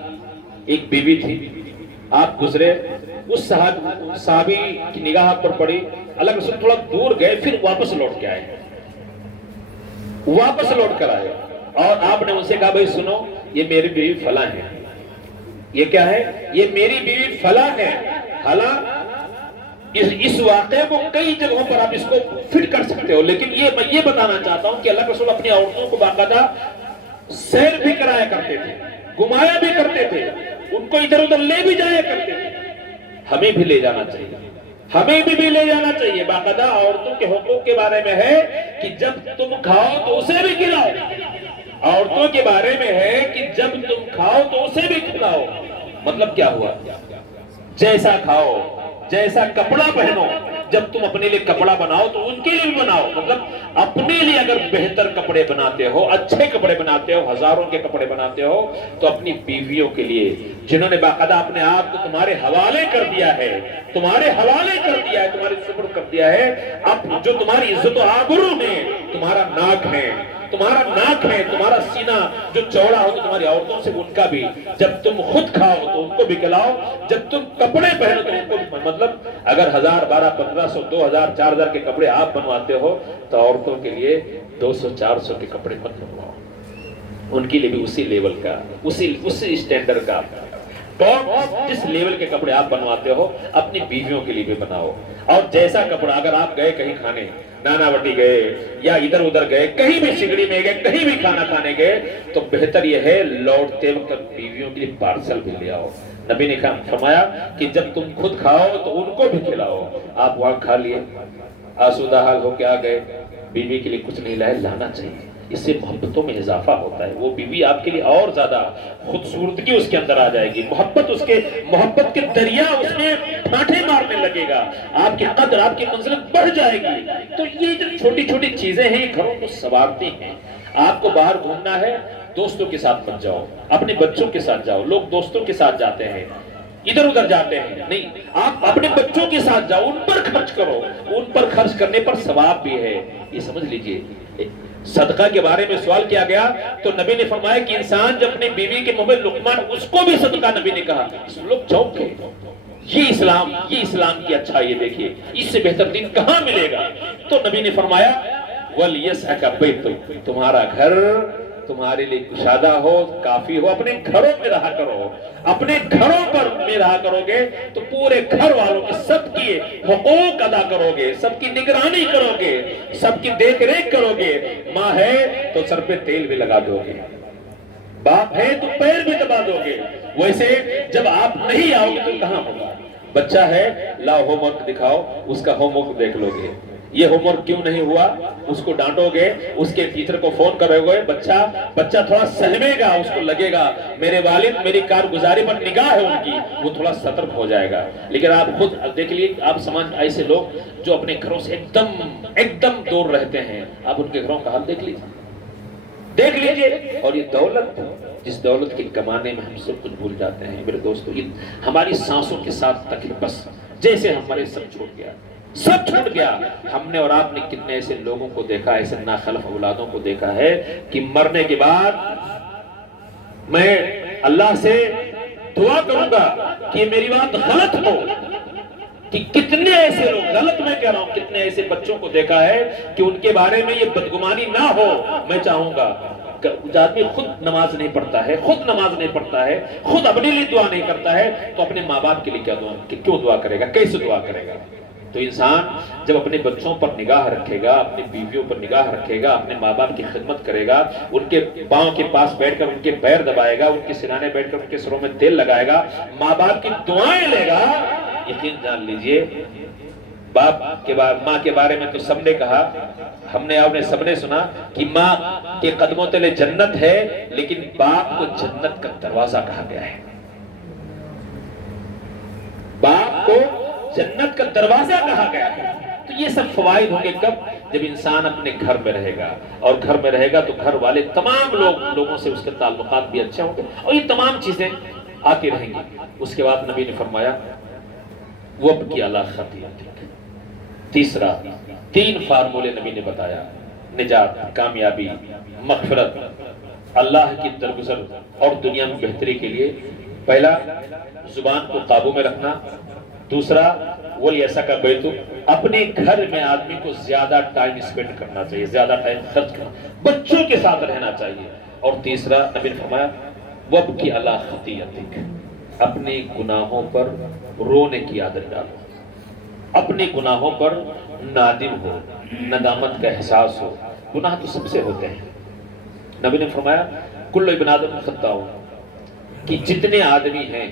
ایک بیوی تھی, آپ گزرے, اس صحابی کی نگاہ آپ پر پڑی, اللہ کے رسول تھوڑا دور گئے, پھر واپس لوٹ کر آئے, اور آپ نے ان سے کہا بھائی سنو, یہ میری بیوی فلاں ہے. یہ کیا ہے؟ یہ میری بیوی فلاں ہے. حالانکہ اس واقعے کو کئی جگہوں پر آپ اس کو فٹ کر سکتے ہو، لیکن میں یہ بتانا چاہتا ہوں کہ اللہ کے رسول اپنی عورتوں کو باقاعدہ سیر بھی کرایا کرتے تھے، گھمایا بھی کرتے تھے، ان کو ادھر ادھر لے بھی جایا کرتے تھے۔ ہمیں بھی لے جانا چاہیے، ہمیں بھی لے جانا چاہیے۔ باقاعدہ عورتوں کے حقوق کے بارے میں ہے کہ جب تم کھاؤ تو اسے بھی کھلاؤ، عورتوں کے بارے میں ہے کہ جب تم کھاؤ تو اسے بھی کھلاؤ۔ مطلب کیا ہوا؟ جیسا کھاؤ، جیسا کپڑا پہنو، جب تم اپنے لیے کپڑا بناؤ تو ان کے لیے بھی بناؤ۔ مطلب اپنے لیے اگر بہتر کپڑے بناتے ہو، اچھے کپڑے بناتے ہو، ہزاروں کے کپڑے بناتے ہو، تو اپنی بیویوں کے لیے، جنہوں نے باقاعدہ اپنے آپ کو تمہارے حوالے کر دیا ہے، تمہارے حوالے کر دیا ہے، تمہارے سپرد کر دیا ہے، اب جو تمہاری عزت و آبرو ہے، تمہارا ناک ہے، تمہارا ناک ہے، تمہارا سینہ جو چوڑا ہو تو تمہاری عورتوں سے ان کا بھی، جب تم خود کھاؤ تو ان کو بھی کھلاؤ، جب تم کپڑے پہنو تو ان کو بھی۔ مطلب اگر 1000 12 1500 2000 4000 کے کپڑے آپ بنواتے ہو تو عورتوں کے لیے 200 400 کے کپڑے مت بنواؤ، ان کے لیے بھی اسی لیول کا، اسی اسٹینڈرڈ کا، جس لیول کے کپڑے آپ بنواتے ہو اپنی بیویوں کے لیے بھی بناؤ۔ اور جیسا کپڑا، اگر آپ گئے کہیں کھانے، نانا وٹی گئے یا ادھر ادھر گئے، کہیں بھی سگڑی میں گئے، کہیں بھی کھانا کھانے گئے، تو بہتر یہ ہے لوٹتے وقت بیویوں کے لیے پارسل بھی لے آؤ۔ نبی نے فرمایا کہ جب تم خود کھاؤ تو ان کو بھی کھلاؤ۔ آپ وہاں کھا لیے، آسودہ حال ہو کے آ گئے، بیوی کے لیے کچھ نہیں لائے، لانا چاہیے، اس سے محبتوں میں اضافہ ہوتا ہے۔ وہ بیوی آپ کے لیے اور زیادہ خوبصورتگی اس کے اندر آ جائے گی، محبت کے دریا اس میں پھانٹے مارنے لگے گا، آپ کی قدر، آپ کی منزلت بڑھ جائے گی۔ تو یہ جو چھوٹی چھوٹی چیزیں ہیں گھروں کو سنوارتی ہیں۔ آپ کو باہر گھومنا ہے، دوستوں کے ساتھ مت جاؤ، اپنے بچوں کے ساتھ جاؤ۔ لوگ دوستوں کے ساتھ جاتے ہیں، ادھر ادھر جاتے ہیں، نہیں، آپ اپنے بچوں کے ساتھ جاؤ، ان پر خرچ کرو، ان پر خرچ کرنے پر ثواب بھی ہے۔ یہ سمجھ لیجئے۔ صدقہ کے بارے میں سوال کیا گیا تو نبی نے فرمایا کہ انسان جب اپنی بیوی کے منہ میں لقمان، اس کو بھی صدقہ نبی نے کہا۔ لوگ چونک گئے، یہ اسلام کی اچھائی ہے، دیکھیے اس سے بہتر دین کہاں ملے گا؟ تو نبی نے فرمایا وَلْيَسْعَكَ بَيْتُكَ، تمہارا گھر تمہارے لیے کشادہ ہو، کافی ہو، اپنے گھروں میں رہا کرو، اپنے گھروں پر میں رہا کرو گے تو پورے گھر والوں کے سب کی حقوق ادا کرو گے، سب کی نگرانی کرو گے، سب کی دیکھ ریکھ کرو گے۔ ماں ہے تو سر پہ تیل بھی لگا دو گے، باپ ہے تو پیر بھی دبا دو گے۔ ویسے جب آپ نہیں آؤ گے تو کہاں ہوگا؟ بچہ ہے، لاؤ ہوم ورک دکھاؤ، اس کا ہوم ورک دیکھ لو گے، یہ ہوم ورک کیوں نہیں ہوا، اس کو ڈانٹو گے، اس کے ٹیچر کو فون کرو گے، بچہ تھوڑا سہمے گا، اس کو لگے گا میرے والد میری کارگزاری پر نگاہ ہے ان کی، وہ تھوڑا سترک ہو جائے گا۔ لیکن آپ خود دیکھ لیے، آپ سمجھ ایسے لوگ جو اپنے گھروں سے ایک دم دور رہتے ہیں، آپ ان کے گھروں کا حال دیکھ لیجئے۔ اور یہ دولت، جس دولت کے کمانے میں ہم سب کچھ بھول جاتے ہیں میرے دوستو، ہماری سانسوں کے ساتھ تک بس جیسے ہمارے سب چھوٹ گیا۔ ہم نے اور آپ نے کتنے ایسے لوگوں کو دیکھا، ایسے ناخلف اولادوں کو دیکھا ہے کہ مرنے کے بعد میں اللہ سے دعا کروں گا کہ میری بات غلط ہو، کہ کتنے ایسے لوگ، غلط میں کہہ رہا ہوں، کتنے ایسے بچوں کو دیکھا ہے کہ ان کے بارے میں یہ بدگمانی نہ ہو۔ میں چاہوں گا کہ آدمی خود نماز نہیں پڑھتا ہے، خود اپنے لیے دعا نہیں کرتا ہے، تو اپنے ماں باپ کے لیے کیوں دعا کرے گا، کیسے دعا کرے گا؟ تو انسان جب اپنے بچوں پر نگاہ رکھے گا، اپنی بیویوں پر نگاہ رکھے گا، اپنے ماں باپ کی خدمت کرے گا، ان کے پاؤں کے پاس بیٹھ کر ان کے پیر دبائے گا، ان کے سرانے بیٹھ کر ان کے سروں میں تیل لگائے گا، ماں باپ کی دعائیں لے گا، یقین جان لیجئے ماں کے بارے میں تو سب نے کہا، ہم نے آپ نے سب نے سنا کہ ماں کے قدموں تلے جنت ہے، لیکن باپ کو جنت کا دروازہ کہا گیا ہے۔ باپ کو جنت کا دروازہ کہا گیا ہے۔ تو یہ سب فوائد ہوں گے کب؟ جب انسان اپنے گھر میں رہے گا، اور گھر میں رہے گا تو گھر والے تمام لوگوں سے اس کے تعلقات بھی اچھے ہوں گے، اور یہ تمام چیزیں آتی رہیں گی۔ اس کے بعد نبی نے فرمایا وَابْكِ عَلَىٰ خَطِيئَتِكَ۔ تیسرا 3 فارمولے نبی نے بتایا، نجات، کامیابی، مغفرت، اللہ کی درگزر اور دنیا میں بہتری کے لیے۔ پہلا، زبان کو قابو میں رکھنا۔ دوسرا، وَلْيَسْعَكَ بَيْتُكَ، اپنے گھر میں آدمی کو زیادہ ٹائم سپینڈ کرنا چاہیے، زیادہ ٹائم خرچ کرنا، بچوں کے ساتھ رہنا چاہیے۔ اور تیسرا نبی نے فرمایا وَابْكِ عَلَىٰ خَطِيئَتِكَ، اپنے گناہوں پر رونے کی عادت ڈالو، اپنے گناہوں پر نادم ہو، ندامت کا احساس ہو۔ گناہ تو سب سے ہوتے ہیں، نبی نے فرمایا کل ابن آدم خطاء، کہ جتنے آدمی ہیں،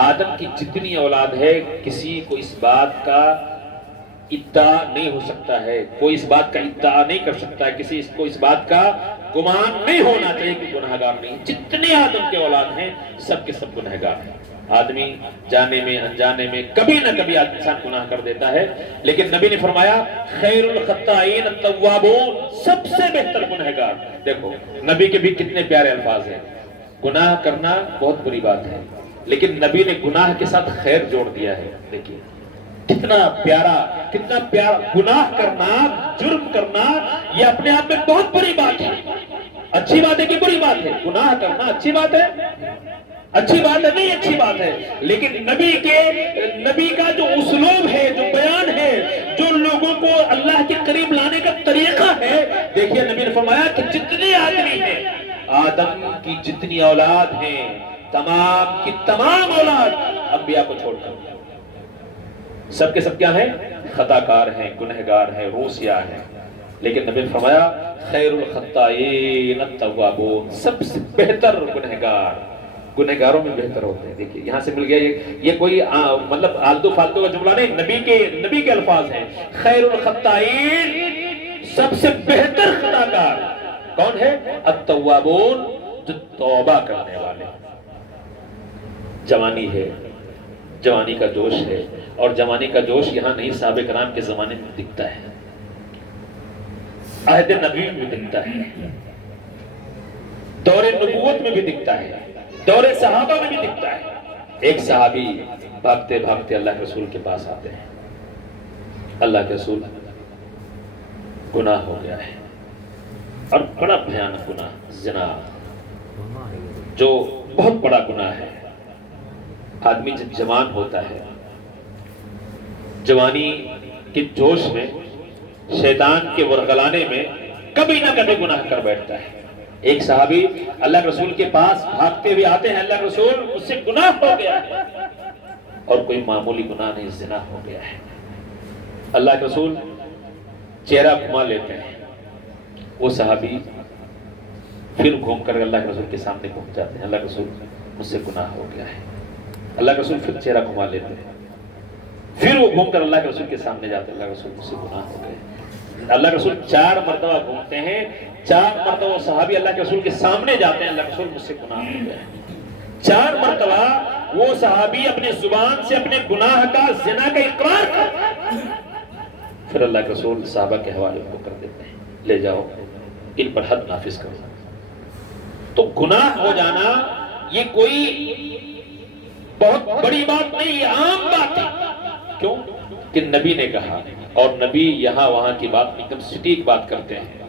آدم کی جتنی اولاد ہے، کسی کو اس بات کا ادعا نہیں ہو سکتا ہے، کوئی اس بات کا ادعا نہیں کر سکتا ہے، کسی کو اس بات کا گمان نہیں ہونا چاہیے کہ گناہگار نہیں۔ جتنے آدم کے اولاد ہیں سب کے سب گنہگار ہیں۔ آدمی جانے میں انجانے میں کبھی نہ کبھی انسان گناہ کر دیتا ہے، لیکن نبی نے فرمایا خیر الخطائین التوابون، سب سے بہتر گنہگار۔ دیکھو نبی کے بھی کتنے پیارے الفاظ ہیں۔ گناہ کرنا بہت بری بات ہے، لیکن نبی نے گناہ کے ساتھ خیر جوڑ دیا ہے۔ دیکھیے کتنا پیارا گناہ کرنا، جرم کرنا، یہ اپنے آپ میں بہت بڑی بات ہے۔ اچھی بات ہے کہ بری بات ہے؟ گناہ کرنا اچھی بات ہے؟ اچھی بات ہے نہیں، اچھی بات ہے، لیکن نبی کا جو اسلوب ہے، جو بیان ہے، جو لوگوں کو اللہ کے قریب لانے کا طریقہ ہے، دیکھیے نبی نے فرمایا کہ جتنے آدمی ہیں، آدم کی جتنی اولاد ہیں، تمام کی تمام اولاد انبیاء کو چھوڑ کر سب کے سب کیا ہیں؟ خطا کار ہیں، گنہگار ہیں، روسیا ہیں، لیکن نبی نے فرمایا خیر الخطائین التوابون، سب سے بہتر گنہگاروں میں بہتر ہوتے ہیں۔ دیکھیے یہاں سے مل گیا، یہ کوئی مطلب آلتو فالتو کا جملہ نہیں، نبی کے الفاظ ہیں۔ خیر الخطائین، سب سے بہتر خطا کار کون ہے؟ التوابون، جو توبہ کرنے والے۔ جوانی ہے، جوانی کا جوش ہے، اور جوانی کا جوش یہاں نہیں، صحابہ کرام کے زمانے میں دکھتا ہے، عہد نبوی میں بھی دکھتا ہے، دور نبوت میں بھی دکھتا ہے، دور صحابہ میں بھی دکھتا ہے۔ ایک صحابی بھاگتے بھاگتے اللہ کے رسول کے پاس آتے ہیں، اللہ کے رسول گناہ ہو گیا ہے، اور بڑا بھیانک گناہ، زنا، جو بہت بڑا گناہ ہے۔ آدمی جب جوان ہوتا ہے، جوانی کے جوش میں، شیطان کے ورغلانے میں کبھی نہ کبھی گناہ کر بیٹھتا ہے۔ ایک صحابی اللہ کے رسول کے پاس بھاگتے ہوئے آتے ہیں، اللہ کے رسول مجھ سے گناہ ہو گیا ہے، اور کوئی معمولی گناہ نہیں، زنا ہو گیا ہے۔ اللہ کے رسول چہرہ گھما لیتے ہیں، وہ صحابی پھر گھوم کر اللہ کے رسول کے سامنے پہنچ جاتے ہیں، اللہ کے رسول مجھ سے گناہ ہو گیا ہے۔ اللہ کے رسول پھر چہرہ گھما لیتے ہیں، پھر وہ گھوم کر اللہ کے رسول کے سامنے جاتے ہیں، اللہ کے رسول مجھ سے گناہ ہو گئے۔ اللہ کے رسول 4 مرتبہ گھومتے ہیں، 4 مرتبہ وہ صحابی اللہ کے رسول کے سامنے جاتے ہیں، اللہ کے رسول مجھ سے گناہ ہو گئے۔ 4 مرتبہ وہ صحابی اپنے زبان سے اپنے گناہ کا، زنا کا اقرار کرتے ہیں، پھر اللہ کے رسول صحابہ کے حوالے کو کر دیتے ہیں، لے جاؤ ان پر حد نافذ کرو۔ تو گناہ ہو جانا یہ کوئی بہت بڑی بات نہیں، یہ عام بات ہے۔ کیوں کہ نبی نے کہا، اور نبی یہاں وہاں کی بات ایک دم سٹیک بات کرتے ہیں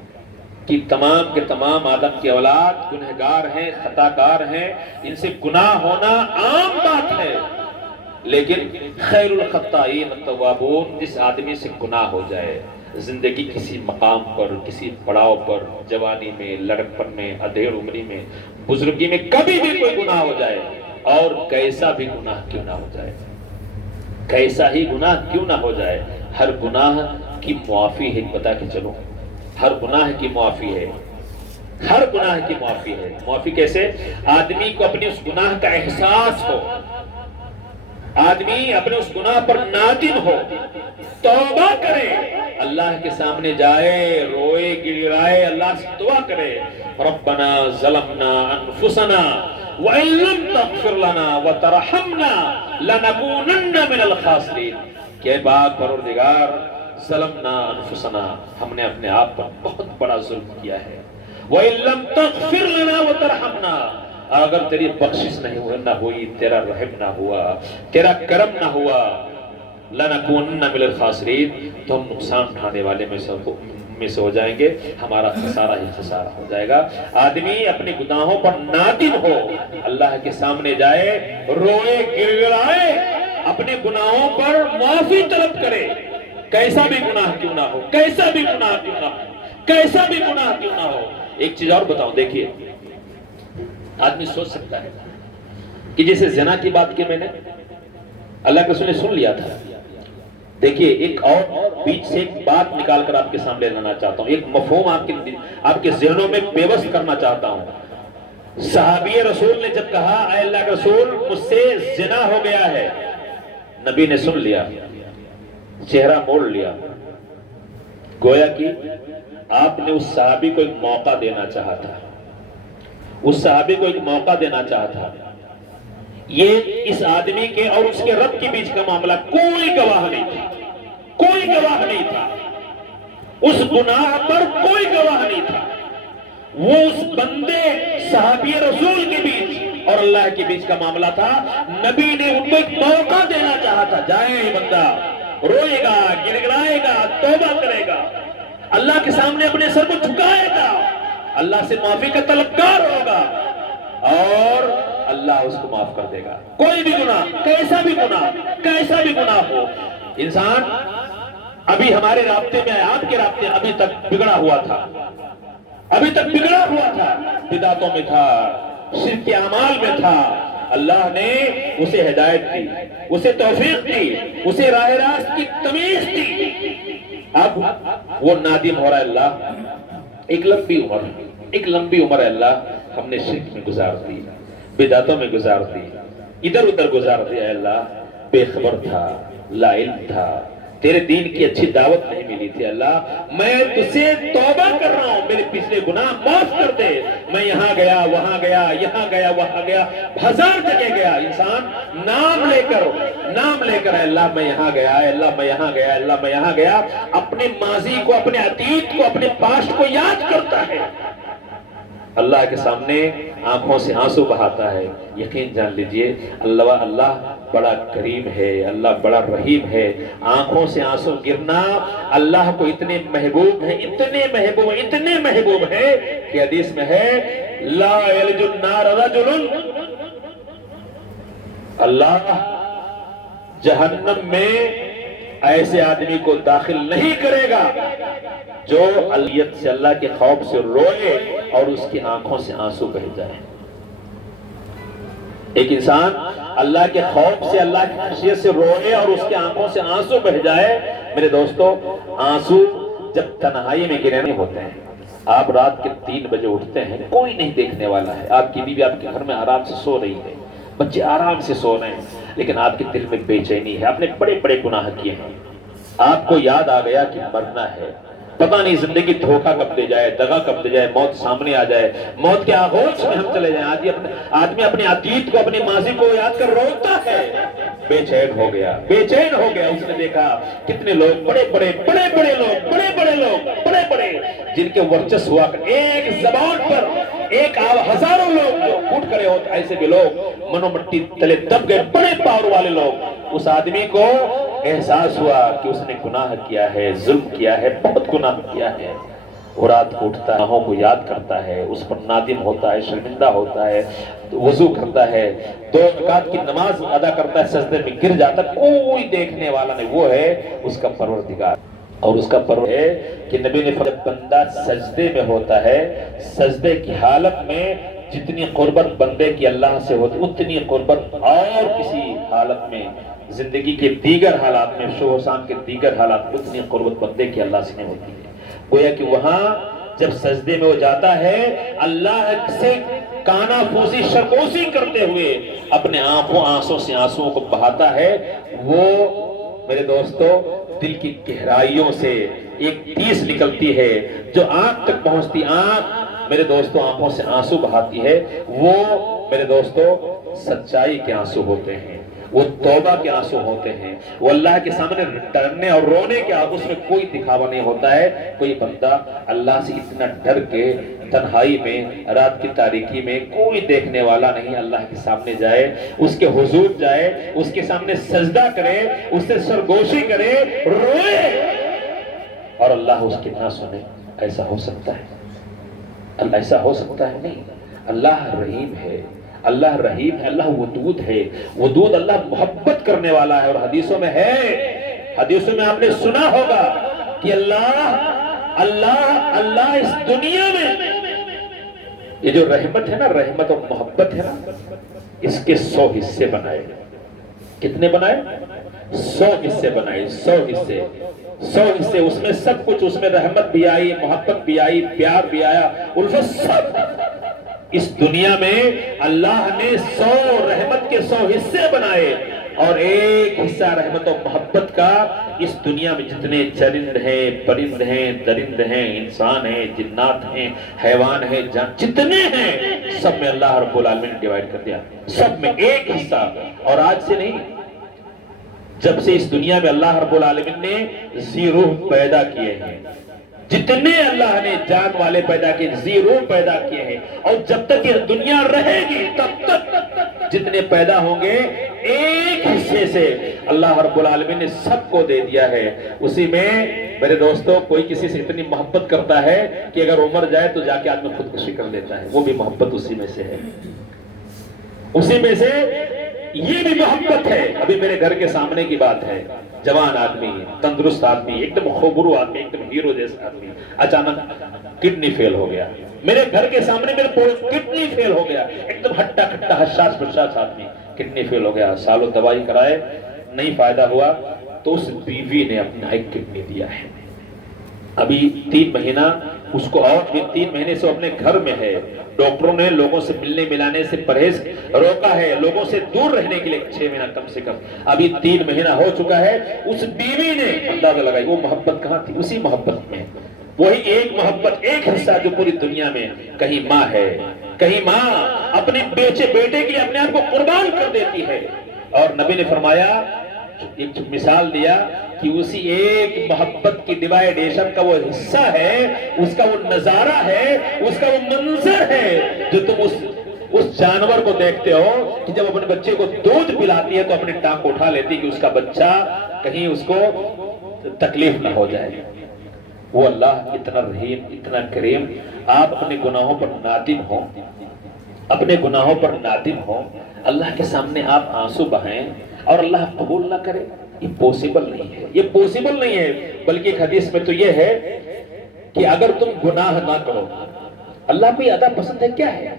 کہ تمام کے تمام آدم کی اولاد گنہگار ہیں، خطا کار ہیں، ان سے گناہ ہونا عام بات ہے، لیکن خیر الخطائین التوابون، جس آدمی سے گناہ ہو جائے زندگی کسی مقام پر، کسی پڑاؤ پر، جوانی میں، لڑکپن میں، ادھیڑ عمری میں، بزرگی میں، کبھی بھی کوئی گناہ ہو جائے، اور کیسا بھی گناہ کیوں نہ ہو جائے، کیسا ہی گناہ کیوں نہ ہو جائے، ہر گناہ کی معافی ہے، بتا کے چلو، ہر گناہ کی معافی ہے، ہر گناہ کی معافی ہے۔ معافی کیسے؟ آدمی کو اپنے اس گناہ کا احساس ہو، آدمی اپنے اس گناہ پر نادم ہو، توبہ کرے، اللہ کے سامنے جائے، روئے گڑگڑائے، اللہ سے دعا کرے، ربنا ظلمنا انفسنا وَإِن لَّمْ تَغْفِرْ لَنَا وَتَرْحَمْنَا لَنَكُونَنَّ مِنَ الْخَاسِرِينَ، کہ پاک پروردگار، ظلمنا انفسنا، ہم نے اپنے آپ پر بہت بڑا ظلم کیا ہے، وَإِن لَّمْ تَغْفِرْ لَنَا وَتَرْحَمْنَا، اگر تیری بخشش نہ ہوئی، تیرا رحم نہ ہوا، تیرا کرم نہ ہوا، لَنَكُونَنَّ مِنَ الْخَاسِرِينَ، تو ہم نقصان اٹھانے والے میں سے ہو جائیں گے، ہمارا خسارہ ہی خسارہ ہو جائے گا۔ آدمی اپنے گناہوں پر نادم ہو، اللہ کے سامنے جائے، روئے گڑگڑائے، اپنے گناہوں پر معافی طلب کرے، کیسا بھی گناہ کیوں نہ ہو، کیسا بھی گناہ کیوں نہ ہو، کیسا بھی گناہ کیوں نہ ہو۔ ایک چیز اور بتاؤں، دیکھیے آدمی سوچ سکتا ہے کہ جیسے زنا کی بات کی میں نے، اللہ کے رسول نے سن لیا تھا، دیکھیے ایک اور بیچ سے ایک بات نکال کر آپ کے سامنے لانا چاہتا ہوں، ایک مفہوم آپ کے ذہنوں میں پیوست کرنا چاہتا ہوں۔ صحابی رسول نے جب کہا اے اللہ کے رسول مجھ سے زنا ہو گیا ہے، نبی نے سن لیا، چہرہ موڑ لیا، گویا کہ آپ نے اس صحابی کو ایک موقع دینا چاہا تھا، اس صحابی کو ایک موقع دینا چاہا تھا۔ یہ اس آدمی کے اور اس کے رب کے بیچ کا معاملہ، کوئی گواہ نہیں تھا، کوئی گواہ نہیں تھا، اس گناہ پر کوئی گواہ نہیں تھا، وہ اس بندے صحابی رسول کے بیچ اور اللہ کے بیچ کا معاملہ تھا۔ نبی نے ان کو ایک موقع دینا چاہا تھا، جائے یہ بندہ، روئے گا، گڑگڑائے گا، توبہ کرے گا، اللہ کے سامنے اپنے سر کو جھکائے گا، اللہ سے معافی کا طلبگار ہوگا اور اللہ اس کو معاف کر دے گا۔ کوئی بھی گناہ، کیسا بھی گناہ ہو، انسان ابھی ہمارے رابطے میں، آپ کے رابطے ابھی تک بگڑا ہوا تھا، بدعتوں میں تھا، شرک کے اعمال میں تھا، اللہ نے اسے ہدایت دی، اسے توفیق دی، اسے راہ راست کی تمیز دی، اب وہ نادم ہو رہا ہے، اللہ ایک لمبی عمر ہے اللہ ہم نے شرک میں گزار دی، بدعتوں میں گزار دی، ادھر ادھر گزار دیا ہے اللہ، بے خبر تھا، لا علم تھا، تیرے دین کی اچھی دعوت نہیں ملی تھی، اللہ میں تجھ سے توبہ کر رہا ہوں، میرے پچھلے گناہ معاف کر دے، میں یہاں گیا وہاں گیا، یہاں گیا وہاں گیا، ہزار جگہ گیا، انسان نام لے کر اے اللہ میں یہاں گیا، اے اللہ میں یہاں گیا، اے اللہ میں یہاں گیا، اپنے ماضی کو، اپنے عتیق کو، اپنے پاسٹ کو یاد کرتا ہے، اللہ کے سامنے آنکھوں سے آنسو بہاتا ہے۔ یقین جان لیجئے اللہ بڑا کریم ہے، اللہ بڑا رحیم ہے۔ آنکھوں سے آنسو گرنا اللہ کو اتنے محبوب ہے، اتنے محبوب ہے کہ حدیث میں ہے لا یلج النار رجل، اللہ جہنم میں ایسے آدمی کو داخل نہیں کرے گا جو علیت سے، اللہ کے خوف سے روئے اور اس کی آنکھوں سے آنسو بہہ جائے۔ ایک انسان اللہ کے خوف سے، اللہ کی خشیت سے روئے اور اس کی آنکھوں سے آنسو بہہ جائے، میرے دوستو آنسو جب تنہائی میں گرنے ہوتے ہیں، آپ رات کے 3 بجے اٹھتے ہیں، کوئی نہیں دیکھنے والا ہے، آپ کی بیوی آپ کے گھر میں آرام سے سو رہی ہے، بچے آرام سے سو رہے ہیں، لیکن آپ کے دل میں بے چینی ہے، آپ نے بڑے بڑے گناہ کیے ہیں، آپ کو یاد آ گیا کہ مرنا ہے، پتہ نہیں زندگی دھوکہ کب دے جائے، دغا کب دے جائے، موت سامنے آ جائے، موت کے آغوش میں ہم چلے جائیں۔ آدمی اپنے عتیق کو، اپنی ماضی کو یاد کر روتا ہے، بے چین ہو گیا۔ اس نے دیکھا کتنے لوگ بڑے بڑے جن کے ورچس ہوا کر ایک زبان پر ایک ہزاروں لوگ جو پھوٹ کرے ہوتے، ایسے بھی لوگ منو مٹی تلے دب گئے، بڑے پاور والے لوگ۔ اس آدمی کو احساس ہوا کہ اس نے گناہ کیا ہے، ظلم کیا ہے، بہت گناہ کیا ہے، وہ رات کو اٹھتا ہے، گناہوں کو یاد کرتا ہے، اس پر نادم ہوتا ہے، شرمندہ ہوتا ہے، وضو کرتا ہے، 2 رکعت کی نماز ادا کرتا ہے، سجدے میں گر جاتا ہے، کوئی دیکھنے والا نہیں، وہ ہے اس کا پروردگار۔ اور اس کا پرور ہے کہ نبی نے جب بندہ سجدے میں ہوتا ہے، سجدے کی حالت میں جتنی قربت بندے کی اللہ سے ہوتی، اتنی قربت اور کسی حالت میں، زندگی کے دیگر حالات میں، شوق و شام کے دیگر حالات میں اتنی قربت بندے کی اللہ سے نہیں ہوتی ہے۔ گویا کہ وہاں جب سجدے میں وہ جاتا ہے، اللہ سے کانا پھوسی شرموشی کرتے ہوئے اپنے آنسوں سے آنسوں کو بہاتا ہے، وہ میرے دوستو دل کی گہرائیوں سے ایک ٹیس نکلتی ہے جو آنکھ تک پہنچتی، آنکھ میرے دوستو آنکھوں سے آنسو بہاتی ہے، وہ میرے دوستو سچائی کے آنسو ہوتے ہیں، وہ توبہ کے آنسو ہوتے ہیں، وہ اللہ کے سامنے ڈرنے اور رونے کے آنسو، اس میں کوئی دکھاوا نہیں ہوتا ہے۔ کوئی بندہ اللہ سے اتنا ڈر کے تنہائی میں، رات کی تاریکی میں، کوئی دیکھنے والا نہیں، اللہ کے سامنے جائے، اس کے حضور جائے، اس کے سامنے سجدہ کرے، اس سے سرگوشی کرے، روئے اور اللہ اس کی نہ سنے، ایسا ہو سکتا ہے؟ ایسا ہو سکتا ہے؟ نہیں۔ اللہ رحیم ہے، اللہ رحیم ہے، اللہ ودود ہے، ودود اللہ محبت کرنے والا ہے، اور حدیثوں میں ہے، حدیثوں میں آپ نے سنا ہوگا کہ اللہ اس دنیا میں یہ جو رحمت ہے نا، رحمت اور محبت ہے نا، اس کے 100 حصے بنائے۔ کتنے بنائے؟ 100 حصے بنائے، 100 حصے، 100 حصے، اس میں سب کچھ، اس میں رحمت بھی آئی، محبت بھی آئی، پیار بھی آیا، الفت سب۔ اس دنیا میں اللہ نے 100 رحمت کے 100 حصے بنائے، اور ایک حصہ رحمت و محبت کا اس دنیا میں جتنے چرند ہیں، پرند ہیں، درند ہیں، انسان ہیں، جنات ہیں، حیوان ہیں، جتنے ہیں، سب میں اللہ رب العالمین نے ڈیوائیڈ کر دیا، سب میں ایک حصہ۔ اور آج سے نہیں، جب سے اس دنیا میں اللہ رب العالمین نے ذی روح پیدا کیے ہیں، جتنے اللہ نے جان والے پیدا کیے، ذی روح پیدا کیے ہیں، اور جب تک یہ دنیا رہے گی تب تک جتنے پیدا ہوں گے ایک حصے سے اللہ رب العالمین نے سب کو دے دیا ہے۔ اسی میں میرے دوستوں، کوئی کسی سے اتنی محبت کرتا ہے کہ اگر عمر جائے تو جا کے آدمی خودکشی کر لیتا ہے، وہ بھی محبت اسی میں سے ہے، اسی میں سے یہ بھی محبت ہے۔ ابھی میرے گھر کے سامنے کی بات ہے، جوان آدمی، تندرست آدمی، ایک دم خوبرو آدمی، ایک دم ہیرو جیسا آدمی، اچانک کڈنی فیل ہو گیا، میرے گھر کے سامنے میرے کڈنی فیل ہو گیا، ایک دم ہٹا کھٹا حساس برداشت آدمی، کڈنی فیل ہو گیا، سالوں دوائی کرائے نہیں فائدہ ہوا، تو اس بیوی نے اپنا ایک کڈنی دیا ہے، ابھی 3 مہینہ اس کو، اور بھی 3 مہینے سے اپنے گھر میں ہے، ڈاکٹروں نے لوگوں سے ملنے ملانے سے پرہیز روکا ہے، لوگوں سے دور رہنے کے لیے 6 مہینہ کم سے کم، ابھی 3 مہینہ ہو چکا ہے، اس بیوی نے اندازہ لگائی وہ محبت کہاں تھی، اسی محبت میں، وہی ایک محبت، ایک حصہ جو پوری دنیا میں، کہیں ماں ہے، کہیں ماں اپنے بیٹے کے لیے اپنے آپ کو قربان کر دیتی ہے، اور نبی نے فرمایا، ایک مثال دیا کہ اسی ایک محبت کی ڈیوائیڈیشن کا وہ حصہ ہے، اس کا وہ نظارہ ہے، اس کا وہ منظر ہے، جو تم اس جانور کو دیکھتے ہو کہ جب اپنے بچے کو دودھ پلاتی ہے تو اپنی ٹانگ کو اٹھا لیتی کہ اس کا بچہ کہیں اس کو تکلیف نہ ہو جائے۔ وہ اللہ اتنا رحیم، اتنا کریم، آپ اپنے گناہوں پر نادم ہوں، اپنے گناہوں پر نادم ہوں، اللہ کے سامنے آپ آنسو بہائیں اور اللہ قبول نہ کرے، یہ پوسیبل نہیں ہے، یہ پوسیبل نہیں ہے۔ بلکہ ایک حدیث میں تو یہ ہے کہ اگر تم گناہ نہ کرو، اللہ کو یہ ادا پسند ہے کیا ہے؟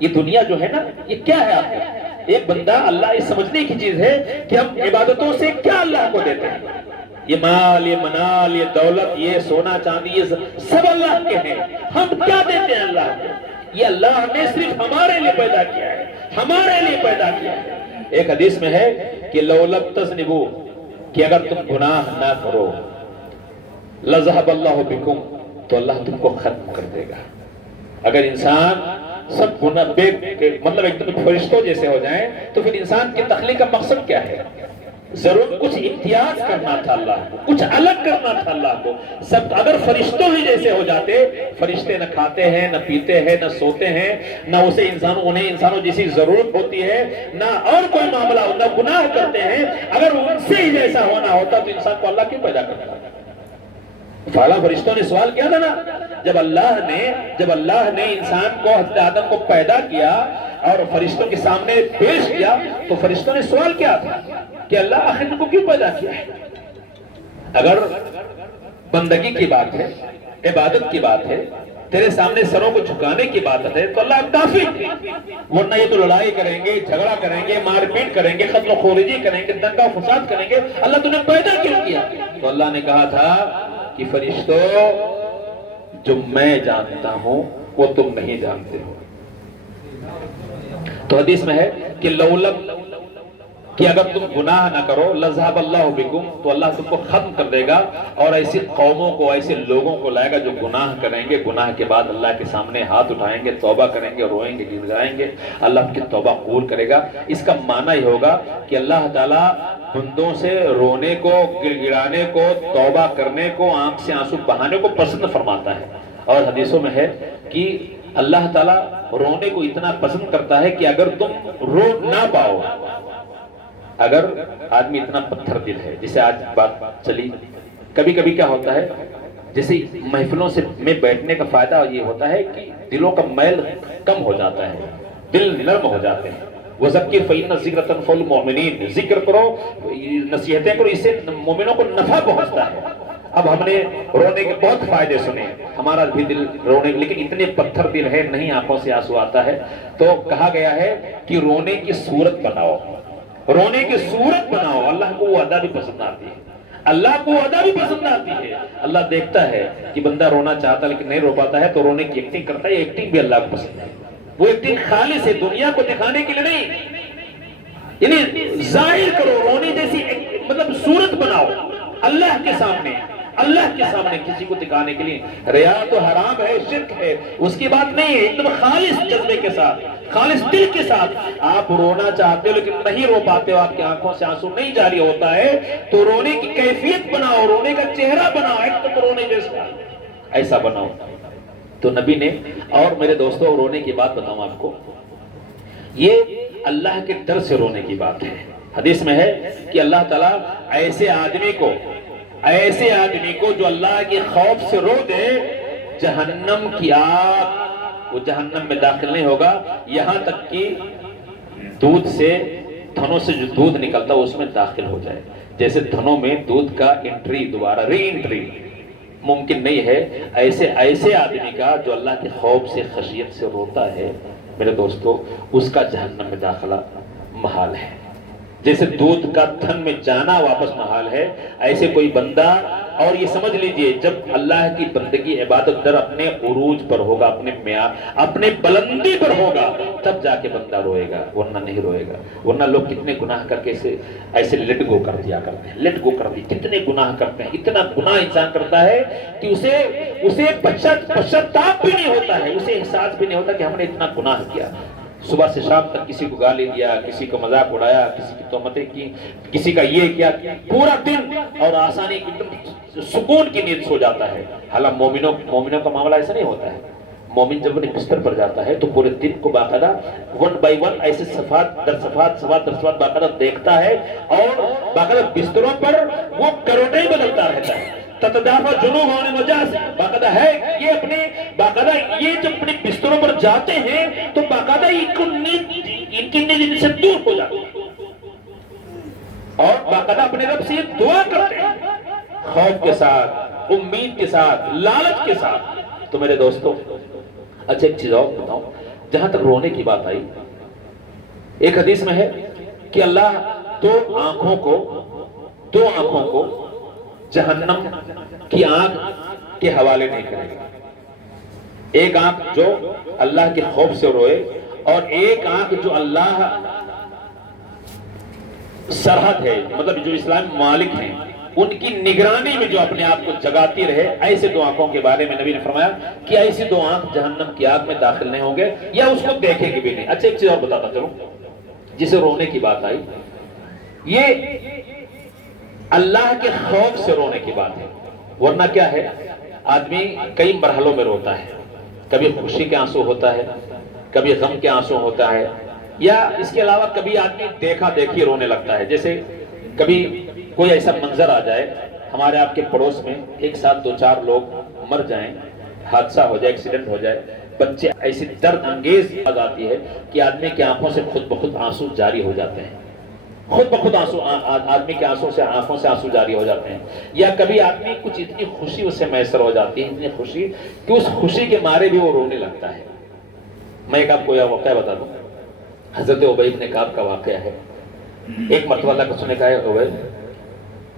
یہ دنیا جو ہے نا، یہ کیا ہے آپ کو؟ ایک بندہ، اللہ یہ سمجھنے کی چیز ہے کہ ہم عبادتوں سے کیا اللہ کو دیتے ہیں، یہ مال، یہ منال، یہ دولت، یہ سونا چاندی، یہ سب اللہ کے ہیں، ہم کیا دیتے ہیں اللہ کو؟ یہ اللہ نے صرف ہمارے لیے پیدا کیا ہے، ہمارے لیے پیدا کیا ہے۔ ایک حدیث میں ہے کہ لَوْ لَمْ تَذْنِبُوا، کہ اگر تم گناہ نہ کرو، لَذَهَبَ اللَّهُ بِكُمْ، تو اللہ تم کو ختم کر دے گا۔ اگر انسان سب گناہ مطلب ایک دم فرشتوں جیسے ہو جائیں تو پھر انسان کی تخلیق کا مقصد کیا ہے؟ ضرور کچھ امتیاز کرنا تھا اللہ کو، کچھ الگ کرنا تھا اللہ کو۔ سب اگر فرشتوں ہی جیسے ہو جاتے، فرشتے نہ کھاتے ہیں، نہ پیتے ہیں، نہ سوتے ہیں، نہ انہیں انسانوں جیسی ضرورت ہوتی ہے، نہ اور کوئی معاملہ ہو، نہ گناہ کرتے ہیں، اگر ان سے ہی جیسا ہونا ہوتا تو انسان کو اللہ کیوں پیدا کرتا؟ فالا فرشتوں نے سوال کیا تھا نا، جب اللہ نے انسان کو، حضرت آدم کو پیدا کیا اور فرشتوں کے سامنے پیش کیا، تو فرشتوں نے سوال کیا تھا کہ اللہ آخر کو کیوں پیدا کیا ہے؟ اگر بندگی کی بات ہے، عبادت کی بات ہے، تیرے سامنے سروں کو جھکانے کی بات ہے تو اللہ کافی، ورنہ یہ تو لڑائی کریں گے، جھگڑا کریں گے، مار پیٹ کریں گے، قتل و خورجی کریں گے، دنگا و فساد کریں گے، اللہ تم نے پیدا کیوں کیا؟ تو اللہ نے کہا تھا کہ فرشتوں، جو میں جانتا ہوں وہ تم نہیں جانتے ہو۔ تو حدیث میں ہے کہ لولم، کہ اگر تم گناہ نہ کرو، لذہب اللہ بکم، تو اللہ تم کو ختم کر دے گا، اور ایسی قوموں کو، ایسے لوگوں کو لائے گا جو گناہ کریں گے، گناہ کے بعد اللہ کے سامنے ہاتھ اٹھائیں گے، توبہ کریں گے، روئیں گے، گڑگڑائیں گے، اللہ ان کی توبہ قبول کرے گا۔ اس کا معنی یہ ہوگا کہ اللہ تعالیٰ بندوں سے رونے کو، گڑگڑانے کو، توبہ کرنے کو، آنکھ سے آنسو بہانے کو پسند فرماتا ہے۔ اور حدیثوں میں ہے کہ اللہ تعالیٰ رونے کو اتنا پسند کرتا ہے کہ اگر تم رو نہ پاؤ، اگر آدمی اتنا پتھر دل ہے، جسے آج بات چلی، کبھی کبھی کیا ہوتا ہے، جیسے محفلوں میں بیٹھنے کا فائدہ یہ ہوتا ہے کہ دلوں کا میل کم ہو جاتا ہے، دل نرم ہو جاتے ہیں۔ وَذَكِّرْ فَإِنَّ الذِّكْرَ تَنفَعُ الْمُؤْمِنِينَ، ذکر کرو، نصیحتیں کرو، اس سے مومنوں کو نفع پہنچتا ہے۔ اب ہم نے رونے کے بہت فائدے سنے، ہمارا بھی دل رونے، لیکن اتنے پتھر دل ہے، نہیں آنکھوں سے آنسو آتا ہے، تو کہا گیا ہے کہ رونے کی صورت بناؤ، رونے کی صورت بناؤ، اللہ کو وہ ادا بھی پسند آتی ہے، اللہ کو ادا بھی پسند آتی ہے۔ اللہ دیکھتا ہے کہ بندہ رونا چاہتا لیکن نہیں رو پاتا ہے تو رونے کی ایکٹنگ کرتا ہے، ایکٹنگ بھی اللہ کو پسند ہے، وہ ایکٹنگ خالص ہے، دنیا کو دکھانے کے لیے نہیں، یعنی ظاہر کرو، رونے جیسی مطلب صورت بناؤ اللہ کے سامنے، اللہ کے سامنے کسی کو دکھانے کے لیے۔ ریا تو حرام ہے، شرک ہے، اس کی بات نہیں ہے، ایک دم خالص جذبے کے ساتھ، خالص دل کے ساتھ آپ رونا چاہتے ہو لیکن نہیں رو پاتے ہو، آپ کی آنکھوں سے آنسو نہیں جاری ہوتا ہے، تو رونے کی کیفیت بناؤ، رونے کا چہرہ بناؤ، ایک دم رونے جیسا ایسا بناؤ۔ تو نبی نے، اور میرے دوستوں رونے کی بات بتاؤں آپ کو، یہ اللہ کے ڈر سے رونے کی بات ہے۔ حدیث میں ہے کہ اللہ تعالیٰ ایسے آدمی کو جو اللہ کے خوف سے رو دے، جہنم کی آگ، وہ جہنم میں داخل نہیں ہوگا یہاں تک کہ دودھ سے، تھنوں سے جو دودھ نکلتا اس میں داخل ہو جائے۔ جیسے تھنوں میں دودھ کا انٹری، دوبارہ ری انٹری ممکن نہیں ہے، ایسے آدمی کا جو اللہ کے خوف سے، خشیت سے روتا ہے، میرے دوستو اس کا جہنم میں داخلہ محال ہے۔ جیسے دودھ کا تھن میں جانا واپس محال ہے، ایسے کوئی بندہ، اور یہ سمجھ لیجئے جب اللہ کی بندگی عبادت در اپنے عروج پر ہوگا، اپنے بلندی پر ہوگا، تب جا کے بندہ روئے گا، ورنہ نہیں روئے گا۔ ورنہ لوگ کتنے گناہ کر کے ایسے لیٹ گو کر دیا کرتے ہیں، لیٹ گو کر دی، کتنے گناہ کرتے ہیں، اتنا گناہ انسان کرتا ہے کہ اسے پشچاتاپ بھی نہیں ہوتا ہے، اسے احساس بھی نہیں ہوتا کہ ہم نے اتنا گناہ کیا۔ صبح سے شام تک کسی کو گالی دیا، کسی کو مذاق اڑایا، کسی کی تہمتیں کی، کسی کا یہ کیا، پورا دن اور آسانی سکون کی نیند سو جاتا ہے۔ حالانکہ مومنوں کا معاملہ ایسا نہیں ہوتا ہے۔ مومن جب اپنے بستر پر جاتا ہے تو پورے دن کو باقاعدہ ون بائی ون ایسے صفات در صفات باقاعدہ دیکھتا ہے، اور باقاعدہ بستروں پر وہ کروٹیں بدلتا رہتا ہے۔ تتدافع جنوب ہونے مجاز باقاعدہ ہے، یہ اپنے باقاعدہ یہ جب اپنے بستروں پر جاتے ہیں تو باقاعدہ ان کی نیند سے دور ہو جاتے ہیں، اور باقاعدہ اپنے رب سے یہ دعا کرتے ہیں، خوف کے ساتھ، امید کے ساتھ، لالچ کے ساتھ۔ تو میرے دوستو اچھا ایک چیز اور بتاؤں، جہاں تک رونے کی بات آئی، ایک حدیث میں ہے کہ اللہ دو آنکھوں کو جہنم کی آنکھ کے حوالے نہیں کرے گا۔ ایک آنکھ جو اللہ کے خوف سے روئے، اور ایک آنکھ جو اللہ سرحد ہے، مطلب جو اسلامی مالک ہیں ان کی نگرانی میں جو اپنے آپ کو جگاتی رہے، ایسے دو آنکھوں کے بارے میں نبی نے فرمایا کہ ایسی دو آنکھ جہنم کی آگ میں داخل نہیں ہوں گے، یا اس کو دیکھیں گے بھی نہیں۔ اچھا ایک چیز اور بتاتا چلوں، جسے رونے کی بات آئی، یہ اللہ کے خوف سے رونے کی بات ہے، ورنہ کیا ہے، آدمی کئی مرحلوں میں روتا ہے، کبھی خوشی کے آنسو ہوتا ہے، کبھی غم کے آنسو ہوتا ہے، یا اس کے علاوہ کبھی آدمی دیکھا دیکھی رونے لگتا ہے۔ جیسے کبھی کوئی ایسا منظر آ جائے، ہمارے آپ کے پڑوس میں ایک ساتھ دو چار لوگ مر جائیں، حادثہ ہو جائے، ایکسیڈنٹ ہو جائے، بچے، ایسی درد انگیز آ جاتی ہے کہ آدمی کی آنکھوں سے خود بخود آنسو جاری ہو جاتے ہیں، خود بخود آدمی کے آنکھوں سے آنسو جاری ہو جاتے ہیں۔ یا کبھی آدمی کچھ اتنی خوشی اس سے میسر ہو جاتی ہے، اتنی خوشی کہ اس خوشی کے مارے بھی وہ رونے لگتا ہے۔ میں ایک آپ کو یہ واقعہ بتا دوں، حضرت ابی بن کعب کا واقعہ ہے۔ ایک مرتبہ اللہ کے رسول نے کہا ہے، ابی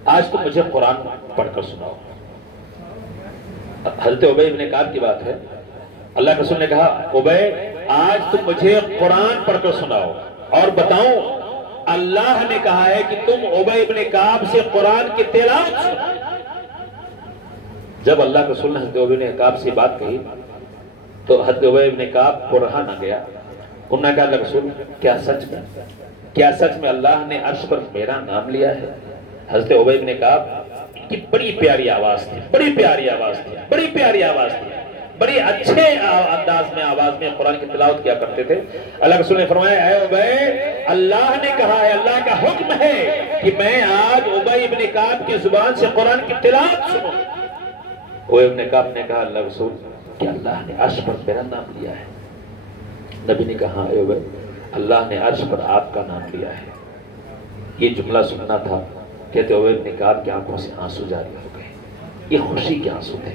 آج تم مجھے قرآن پڑھ کر سناؤ۔ حضرت ابی بن کعب کی بات ہے، اللہ کے رسول نے کہا، ابی آج تم مجھے قرآن پڑھ کر سناؤ، اور بتاؤں اللہ نے کہا ہے کہ تم ابی بن کعب سے قرآن کی تلاوت سنو۔ جب اللہ کے رسول نے حضرت ابی بن کعب سے بات کہی تو حضرت ابی بن کعب کو رہا نہ گیا، انہوں نے کہا، اللہ رسول کیا سچ میں اللہ نے عرش پر میرا نام لیا ہے؟ حضرت ابی بن کعب کی بڑی پیاری آواز تھی، بڑی اچھے انداز میں آواز میں قرآن کی تلاوت کیا کرتے تھے۔ اللہ رسول نے فرمایا، اے ابی، اللہ نے کہا ہے، اللہ کا حکم ہے کہ میں آج ابی بن کعب کی زبان سے قرآن کی تلاوت سنوں۔ ابی بن کعب نے کہا، اللہ رسول کہ اللہ نے عرش پر میرا نام لیا ہے؟ نبی نے کہا، اے ابی، اللہ نے عرش پر آپ کا نام لیا ہے۔ یہ جملہ سننا تھا، کہتے ابی بن کعب کی آنکھوں سے آنسو جاری ہو گئے۔ یہ خوشی کے آنسو تھے،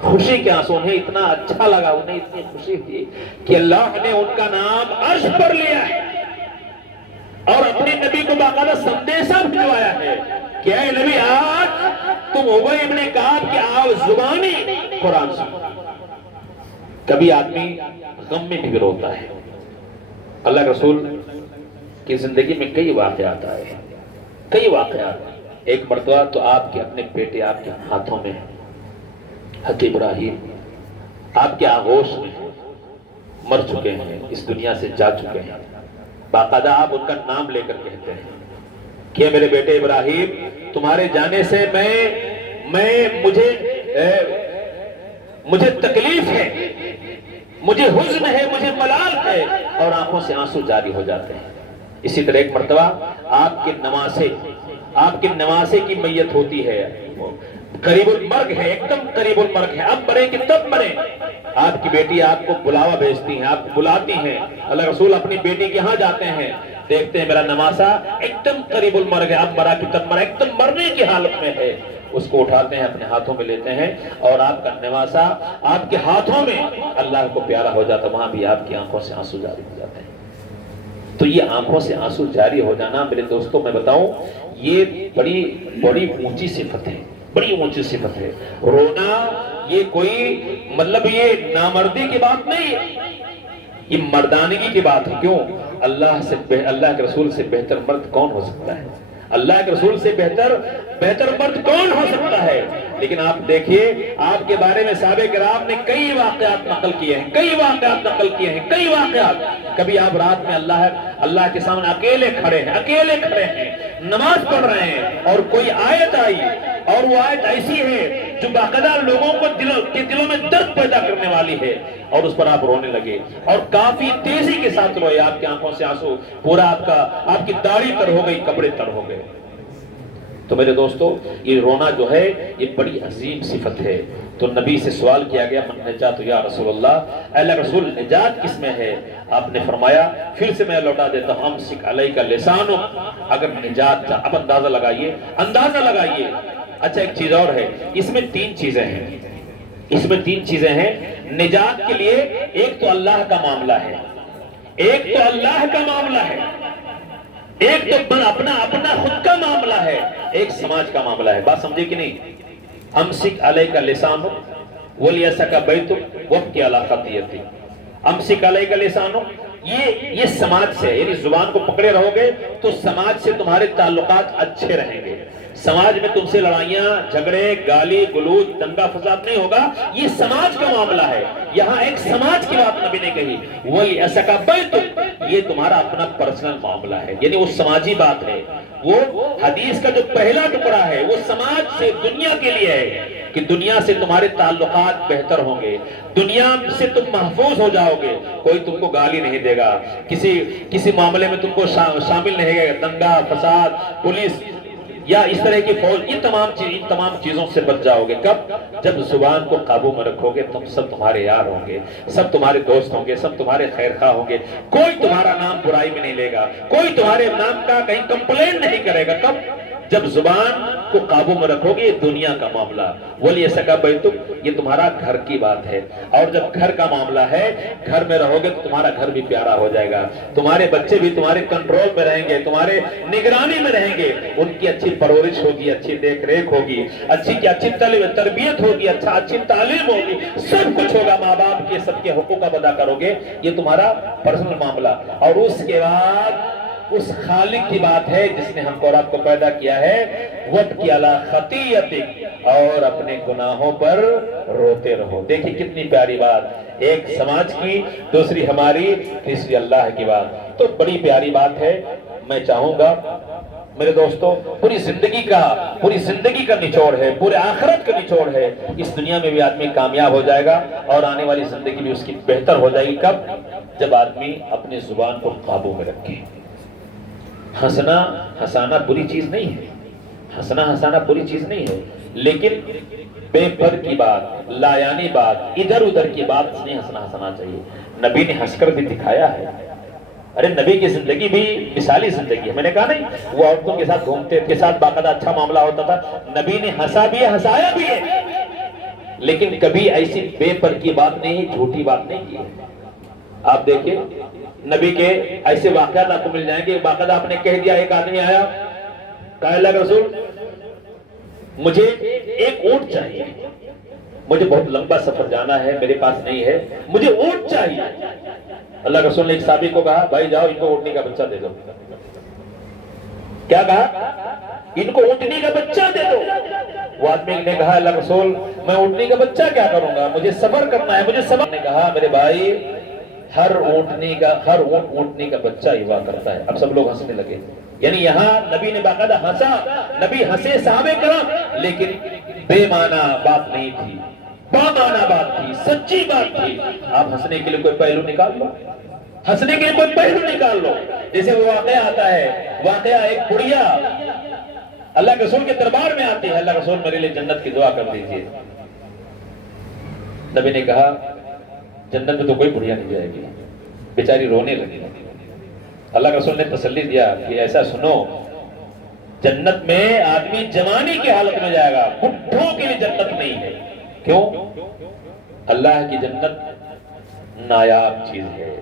خوشی کے آنسو، انہیں اتنا اچھا لگا، انہیں اتنی خوشی تھی کہ اللہ نے ان کا نام عرش پر لیا ہے۔ اور اپنے نبی کو باقاعدہ سندیشہ بھجوایا ہے کہ اے نبی آج تم ابی ابن کعب کی آپ زبانی قرآن سنو۔ کبھی آدمی غم میں بھی روتا ہے۔ اللہ کے رسول کی زندگی میں کئی واقعات آئے، کئی واقعات۔ ایک مرتبہ تو آپ کے اپنے بیٹے آپ کے ہاتھوں میں حضرت ابراہیم آپ کے آغوش میں مر چکے ہیں، اس دنیا سے جا چکے ہیں۔ باقاعدہ آپ ان کا نام لے کر کہتے ہیں کہ میرے بیٹے ابراہیم تمہارے جانے سے مجھے تکلیف ہے، مجھے حزن ہے، مجھے ملال ہے، اور آنکھوں سے آنسو جاری ہو جاتے ہیں۔ اسی طرح ایک مرتبہ آپ کے نواسے کی میت ہوتی ہے، قریب المرگ ہے، ایک دم قریب المرگ ہے، اب مریں کہ تب مریں۔ آپ کی بیٹی آپ کو بلاوا بھیجتی ہیں، آپ کو بلاتی ہیں، اللہ رسول اپنی بیٹی کے ہاں جاتے ہیں، دیکھتے ہیں میرا نواسا ایک دم قریب المرگ ہے، اب مرا کہ تب مرا، ایک دم مرنے کی حالت میں ہے۔ اس کو اٹھاتے ہیں، اپنے ہاتھوں میں لیتے ہیں، اور آپ کا نواسا آپ کے ہاتھوں میں اللہ کو پیارا ہو جاتا، وہاں بھی آپ کی آنکھوں سے آنسو جاری ہو جاتے ہیں۔ تو یہ آنکھوں سے آنسو جاری ہو جانا میرے دوستوں میں بتاؤں، یہ بڑی اونچی صفت ہے، بڑی اونچی صفت ہے۔ رونا یہ کوئی مطلب یہ نامردی کی بات نہیں ہے، یہ مردانگی کی بات ہے۔ کیوں؟ اللہ کے رسول سے بہتر مرد کون ہو سکتا ہے؟ اللہ کے رسول سے بہتر مرد کون ہو سکتا ہے؟ لیکن آپ دیکھیے، آپ کے بارے میں صحابہ کرام نے کئی واقعات نقل کیے ہیں، کئی واقعات۔ کبھی آپ رات میں اللہ کے سامنے اکیلے کھڑے ہیں، نماز پڑھ رہے ہیں، اور کوئی آیت آئی، اور وہ آیت ایسی ہے جو باقاعدہ لوگوں کو دلوں میں درد پیدا کرنے والی ہے، اور اس پر آپ رونے لگے، اور کافی تیزی کے ساتھ روئے، آپ کی آنکھوں سے آنسو، پورا آپ کی داڑھی تر ہو گئی، کپڑے تر ہو گئے۔ تو میرے دوستو، یہ رونا جو ہے یہ بڑی عظیم صفت ہے۔ تو نبی سے سوال کیا گیا، من نجات یا رسول اللہ، اللہ رسول نجات کس میں ہے؟ آپ نے فرمایا، پھر سے میں لوٹا دیتا ہوں، امسک علیک لسانک، اگر نجات چاہ، اب اندازہ لگائیے۔ اچھا ایک چیز اور ہے، اس میں تین چیزیں ہیں نجات کے لیے۔ ایک تو اللہ کا معاملہ ہے، ایک تو اپنا خود کا معاملہ ہے، ایک سماج کا معاملہ ہے۔ بات سمجھے کہ نہیں؟ امسک علیک لسانک ولیسک بیتک وابکی علی خطیئتک۔ امسک علیک لسانک، یہ سماج سے، یعنی زبان کو پکڑے رہو گے تو سماج سے تمہارے تعلقات اچھے رہیں گے، سماج میں تم سے لڑائیاں، جھگڑے، گالی گلوچ، دنگا فساد نہیں ہوگا، یہ سماج کا معاملہ ہے۔ یہاں ایک سماج کی بات نبی نے کہی، ولیسک بیتک، یہ تمہارا اپنا پرسنل معاملہ ہے، یعنی وہ سماجی بات ہے۔ وہ حدیث کا جو پہلا ٹکڑا ہے وہ سماج سے، دنیا کے لیے ہے، کہ دنیا سے تمہارے تعلقات بہتر ہوں گے، دنیا سے تم محفوظ ہو جاؤ گے، کوئی تم کو گالی نہیں دے گا، کسی معاملے میں تم کو شامل نہیں ہے، دنگا فساد، پولیس یا اس طرح کی فوج، ان تمام چیزوں سے بچ جاؤ گے۔ کب؟ جب زبان کو قابو میں رکھو گے، تم سب تمہارے یار ہوں گے، سب تمہارے دوست ہوں گے، سب تمہارے خیر خواہ ہوں گے، کوئی تمہارا نام برائی میں نہیں لے گا، کوئی تمہارے نام کا کہیں کمپلین نہیں کرے گا۔ کب؟ جب زبان کو قابو میں رکھو گے، یہ دنیا کا معاملہ۔ ولیسک بیتک، یہ تمہارا گھر کی بات ہے، اور جب گھر کا معاملہ ہے، گھر میں رہو گے تو تمہارا گھر بھی پیارا ہو جائے گا، تمہارے بچے بھی تمہارے کنٹرول میں رہیں گے، تمہارے نگرانی میں رہیں گے، ان کی اچھی پرورش ہوگی، اچھی دیکھ ریکھ ہوگی، اچھی تربیت ہوگی، اچھی تعلیم ہوگی، سب کچھ ہوگا، ماں باپ کے سب کے حقوق ادا کرو گے، یہ تمہارا پرسنل معاملہ۔ اور اس کے بعد اس خالق کی بات ہے جس نے ہم کو اور آپ کو پیدا کیا ہے، وابکی علی خطیئتک، اور اپنے گناہوں پر روتے رہو۔ دیکھیں کتنی پیاری بات، ایک سماج کی، دوسری ہماری، تیسری اللہ کی بات، تو بڑی پیاری بات ہے۔ میں چاہوں گا میرے دوستو، پوری زندگی کا نچوڑ ہے، پورے آخرت کا نچوڑ ہے، اس دنیا میں بھی آدمی کامیاب ہو جائے گا اور آنے والی زندگی بھی اس کی بہتر ہو جائے گی۔ کب؟ جب آدمی اپنی زبان کو قابو میں رکھے۔ ہنسانا بری چیز نہیں ہے، ہنسانا بری چیز نہیں ہے، لیکن بے پر کی بات، لایانی بات، ادھر ادھر کی بات نہیں ہنسنا چاہیے۔ نبی نے ہنس کر بھی دکھایا ہے۔ ارے نبی کی زندگی بھی مثالی زندگی ہے، میں نے کہا نہیں، وہ عورتوں کے ساتھ گھومتے، کے ساتھ باقاعدہ اچھا معاملہ ہوتا تھا، نبی نے ہنسا بھی ہے، ہنسایا بھی ہے، لیکن کبھی ایسی بے پر کی بات نہیں، جھوٹی بات نہیں کی ہے۔ آپ دیکھیں نبی کے ایسے واقعات آپ کو مل جائیں گے. واقعات آپ نے کہہ دیا, ایک آدمی آیا, کہا اللہ کے رسول مجھے ایک اونٹ چاہیے, مجھے بہت لمبا سفر جانا ہے, میرے پاس نہیں ہے, مجھے اونٹ چاہیے. اللہ کے رسول نے ایک صحابی کو کہا بھائی جاؤ ان کو اونٹنی کا بچہ دے دو. کیا کہا؟ ان کو اونٹنی کا بچہ دے دو. وہ آدمی نے کہا اللہ کے رسول میں اونٹنی کا بچہ کیا کروں گا, مجھے سفر کرنا ہے, مجھے سفر. نے کہا میرے بھائی ہر اونٹ اونٹنی کا بچہ ہی ہوا کرتا ہے. اب سب لوگ ہنسنے لگے. یعنی یہاں نبی نے باقاعدہ ہنسا, نبی ہنسے صحابہ کرام, لیکن بے معنی بات نہیں تھی, بامعنی بات تھی, سچی بات تھی. آپ ہنسنے کے لیے کوئی پہلو نکال لو, ہنسنے کے لیے کوئی پہلو نکال لو. جیسے وہ واقعہ آتا ہے, واقعہ ایک بڑھیا اللہ کے رسول کے دربار میں آتی ہے, اللہ کے رسول میرے لیے جنت کی دعا کر دیجیے. نبی نے کہا جنت میں تو کوئی بڑھیا نہیں جائے گی. بیچاری رونے لگی. اللہ کے رسول نے تسلی دیا کہ ایسا سنو, جنت میں آدمی جوانی کی حالت میں جائے گا, بڈھوں کے لیے جنت نہیں ہے. کیوں؟ اللہ کی جنت نایاب چیز ہے,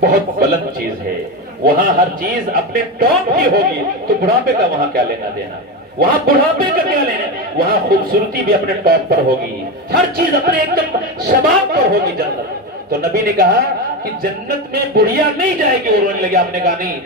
بہت بلند چیز ہے. وہاں ہر چیز اپنے ٹاپ کی ہوگی, تو بڑھاپے کا وہاں کیا لینا دینا, وہاں بڑھاپے کا کیا لینا, وہاں خوبصورتی بھی اپنے ٹاپ پر ہوگی, ہر چیز اپنے ایک دم شباب پر ہوگی جنت. تو نبی نے کہا کہ جنت میں بڑھیا نہیں جائے گی. وہ رونے لگے. آپ نے کہا نہیں,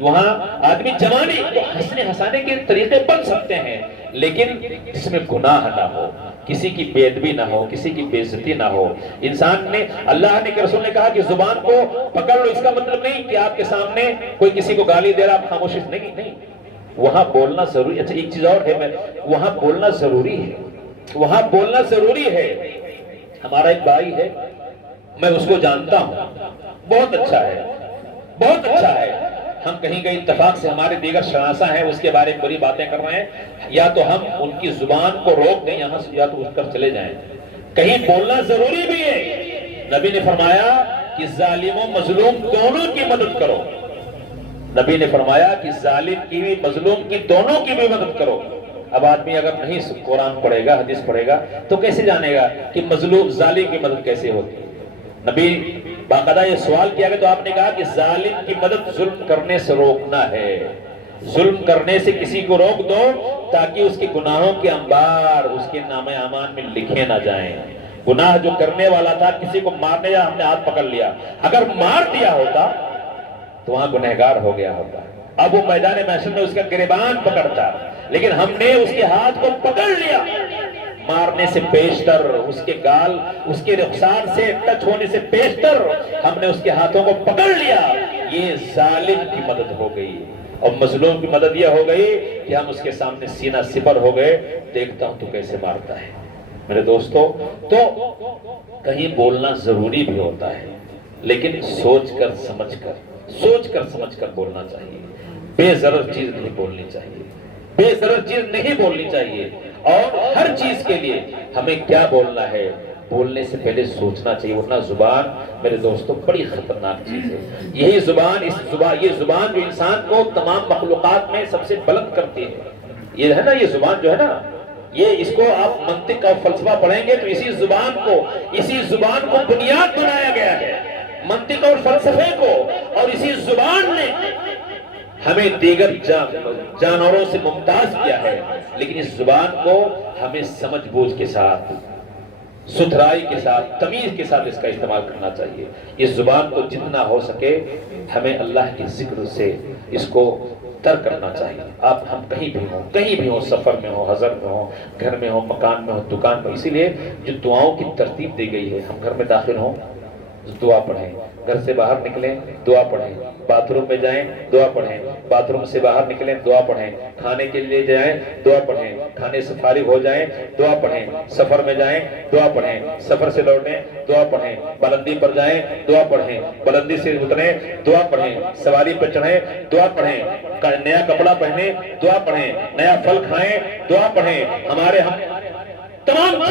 وہاں آدمی جوانی ہنسنے ہنسانے کے طریقے بن سکتے ہیں, لیکن جس میں گناہ نہ ہو, کسی کی بے ادبی نہ ہو, کسی کی بے عزتی نہ ہو. انسان نے, اللہ نے کے رسول نے کہا کہ زبان کو پکڑ لو. اس کا مطلب نہیں کہ آپ کے سامنے کوئی کسی کو گالی دے رہا آپ خاموشی سے, نہیں, وہاں بولنا ضروری. اچھا ایک چیز اور ہے, وہاں بولنا ضروری ہے, وہاں بولنا ضروری ہے. ہمارا ایک بھائی ہے, میں اس کو جانتا ہوں, بہت اچھا ہے, بہت اچھا ہے. ہم کہیں گئے اتفاق سے, ہمارے دیگر شناسہ ہیں, اس کے بارے میں بڑی باتیں کر رہے ہیں, یا تو ہم ان کی زبان کو روک دیں یہاں سے, یا تو اٹھ کر چلے جائیں. کہیں بولنا ضروری بھی ہے. نبی نے فرمایا کہ ظالم و مظلوم دونوں کی مدد کرو. نبی نے فرمایا کہ ظالم کی بھی مظلوم کی دونوں کی بھی مدد کرو. اب آدمی اگر نہیں قرآن پڑھے گا, حدیث پڑھے گا, تو کیسے جانے گا کہ مظلوم ظالم کی مدد کیسے ہوتی ہے. نبی باقاعدہ یہ سوال کیا گیا تو آپ نے کہا کہ ظالم کی مدد ظلم کرنے سے روکنا ہے. ظلم کرنے سے کسی کو روک دو تاکہ اس کے گناہوں کے انبار اس کے نام اعمال میں لکھے نہ جائیں. گناہ جو کرنے والا تھا, کسی کو مارنے یا ہم نے ہاتھ پکڑ لیا, اگر مار دیا ہوتا تو وہاں گنہگار ہو گیا ہوتا. اب وہ میدان محشر میں اس کا گریبان پکڑتا, لیکن ہم نے اس کے ہاتھ کو پکڑ لیا. مارنے سے بیشتر, اس کے گال, اس کے رخسار سے ٹچ ہونے سے بیشتر ہم نے اس کے ہاتھوں کو پکڑ لیا. یہ ظالم کی مدد ہو گئی. اور مظلوم کی مدد یہ ہو گئی کہ ہم اس کے سامنے سینہ سپر ہو گئے, دیکھتا ہوں تو کیسے مارتا ہے. میرے دوستو, تو کہیں بولنا ضروری بھی ہوتا ہے, لیکن سوچ کر سمجھ کر بولنا چاہیے. بے ضرر چیز نہیں بولنی چاہیے, بے ضرر چیز نہیں بولنی چاہیے. اور ہر چیز کے لیے ہمیں کیا بولنا ہے, بولنے سے پہلے سوچنا چاہیے. ورنہ زبان میرے دوستوں بڑی خطرناک چیز ہے. یہی زبان, یہ زبان جو انسان کو تمام مخلوقات میں سب سے بلند کرتی ہے. یہ ہے نا, یہ زبان جو ہے نا, یہ اس کو آپ منطق اور فلسفہ پڑھیں گے تو اسی زبان کو بنیاد بنایا گیا ہے, منطق اور فلسفے کو. اور اسی زبان نے ہمیں دیگر جانوروں سے ممتاز کیا ہے, لیکن اس زبان کو ہمیں سمجھ بوجھ کے ساتھ, ستھرائی کے ساتھ, تمیز کے ساتھ اس کا استعمال کرنا چاہیے. اس زبان کو جتنا ہو سکے ہمیں اللہ کے ذکر سے اس کو تر کرنا چاہیے. آپ ہم کہیں بھی ہوں, سفر میں ہوں, حضر میں ہوں, گھر میں ہوں, مکان میں ہوں, دکان میں. اسی لیے جو دعاؤں کی ترتیب دی گئی ہے, ہم گھر میں داخل ہوں دعا پڑھیں, گھر سے باہر نکلیں دعا پڑھیں, باتھ روم میں جائیں دعا پڑھیں, باتھ روم سے باہر نکلیں دعا پڑھیں, کھانے کے لیے جائیں دعا پڑھیں, کھانے سے فارغ ہو جائیں دعا پڑھیں, سفر میں جائیں دعا پڑھیں, سفر سے لوٹیں دعا پڑھیں, بلندی پر جائیں دعا پڑھیں, بلندی سے اتریں دعا پڑھیں, سواری پر چڑھیں دعا پڑھیں, نیا کپڑا پہنیں دعا پڑھیں, نیا پھل کھائیں دعا پڑھیں. ہمارے تمام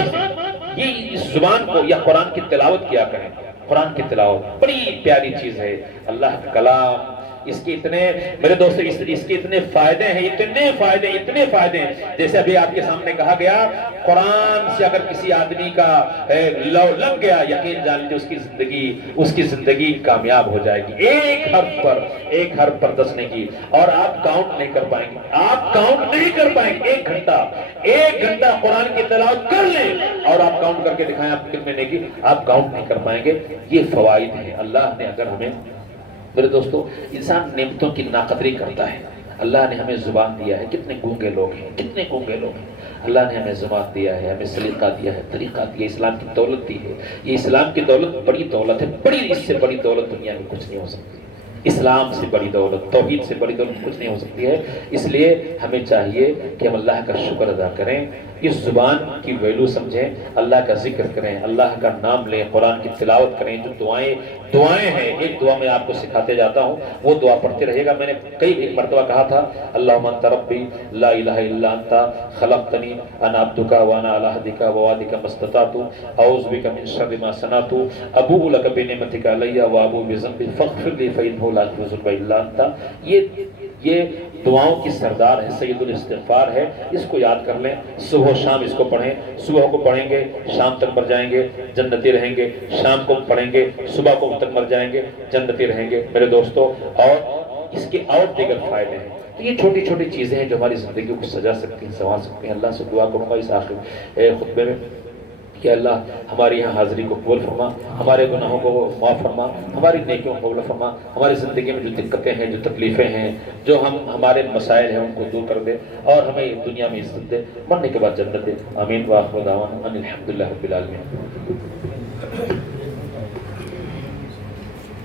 یہ اس زبان کو یا قرآن کی تلاوت کیا کریں. قرآن کی تلاوت بڑی پیاری چیز ہے. اللہ کا کلام اس کے اتنے میرے دوستو اس کے اتنے فائدے ہیں، اتنے فائدے ہیں. جیسے ابھی آپ کے سامنے کہا گیا، قرآن سے اگر کسی آدمی کا لو لگ گیا، یقین جان لیجیے اس کی زندگی کامیاب ہو جائے گی. ایک حرف پر 10 نیکی. اور آپ کاؤنٹ نہیں کر پائیں گے. ایک گھنٹہ قرآن کی تلاوت کر لیں اور آپ کاؤنٹ کر کے دکھائیں آپ کتنے نیکی، آپ کاؤنٹ نہیں کر پائیں گے. یہ فوائد ہیں. اللہ نے اگر ہمیں، میرے دوستو، انسان نعمتوں کی ناقدری کرتا ہے. اللہ نے ہمیں زبان دیا ہے. کتنے گونگے لوگ ہیں. اللہ نے ہمیں زبان دیا ہے، ہمیں سلیقہ دیا ہے، طریقہ دیا ہے، اسلام کی دولت دی ہے. یہ اسلام کی دولت بڑی دولت ہے. اس سے بڑی دولت دنیا میں کچھ نہیں ہو سکتی. اسلام سے بڑی دولت، توحید سے بڑی دولت کچھ نہیں ہو سکتی ہے. اس لیے ہمیں چاہیے کہ ہم اللہ کا شکر ادا کریں، اس زبان کی ویلو سمجھیں، اللہ کا ذکر کریں، اللہ کا نام لیں، قرآن کی تلاوت کریں. جو دعائیں ہیں، ایک دعا میں آپ کو سکھاتے جاتا ہوں، وہ دعا پڑھتے رہیے گا. میں نے ایک مرتبہ کہا تھا، اللہم انت ربی لا الہ الا انت خلقتنی انا عبدک وانا علی عہدک ووعدک ما استطعت اعوذ بک من شر ما صنعت ابوء لک بنعمتک علی وابوء بذنبی فاغفر لی فانہ لا یغفر الذنوب الا انت. یہ دعاؤں کی سردار ہے، سید الاستغفار ہے. اس کو یاد کر لیں. صبح و شام اس کو پڑھیں. صبح کو پڑھیں گے شام تک مر جائیں گے، جنتی رہیں گے. شام کو پڑھیں گے صبح کو تک مر جائیں گے، جنتی رہیں گے میرے دوستو. اور اس کے اور دیگر فائدے ہیں. تو یہ چھوٹی چھوٹی چیزیں ہیں جو ہماری زندگی کو سجا سکتی ہیں، سنوار سکتی ہیں. اللہ سے دعا کروں گا اس آخر خطبے میں کہ اللہ ہماری یہاں حاضری کو قبول فرما، ہمارے گناہوں کو معاف فرما، ہماری نیکیوں کو قبول فرما. ہماری زندگی میں جو دقتیں ہیں، جو تکلیفیں ہیں، جو ہمارے مسائل ہیں، ان کو دور کر دے اور ہمیں دنیا میں عزت دے، مرنے کے بعد جنت دے. آمین. وآخر دعوانا ان الحمد للہ رب العالمین.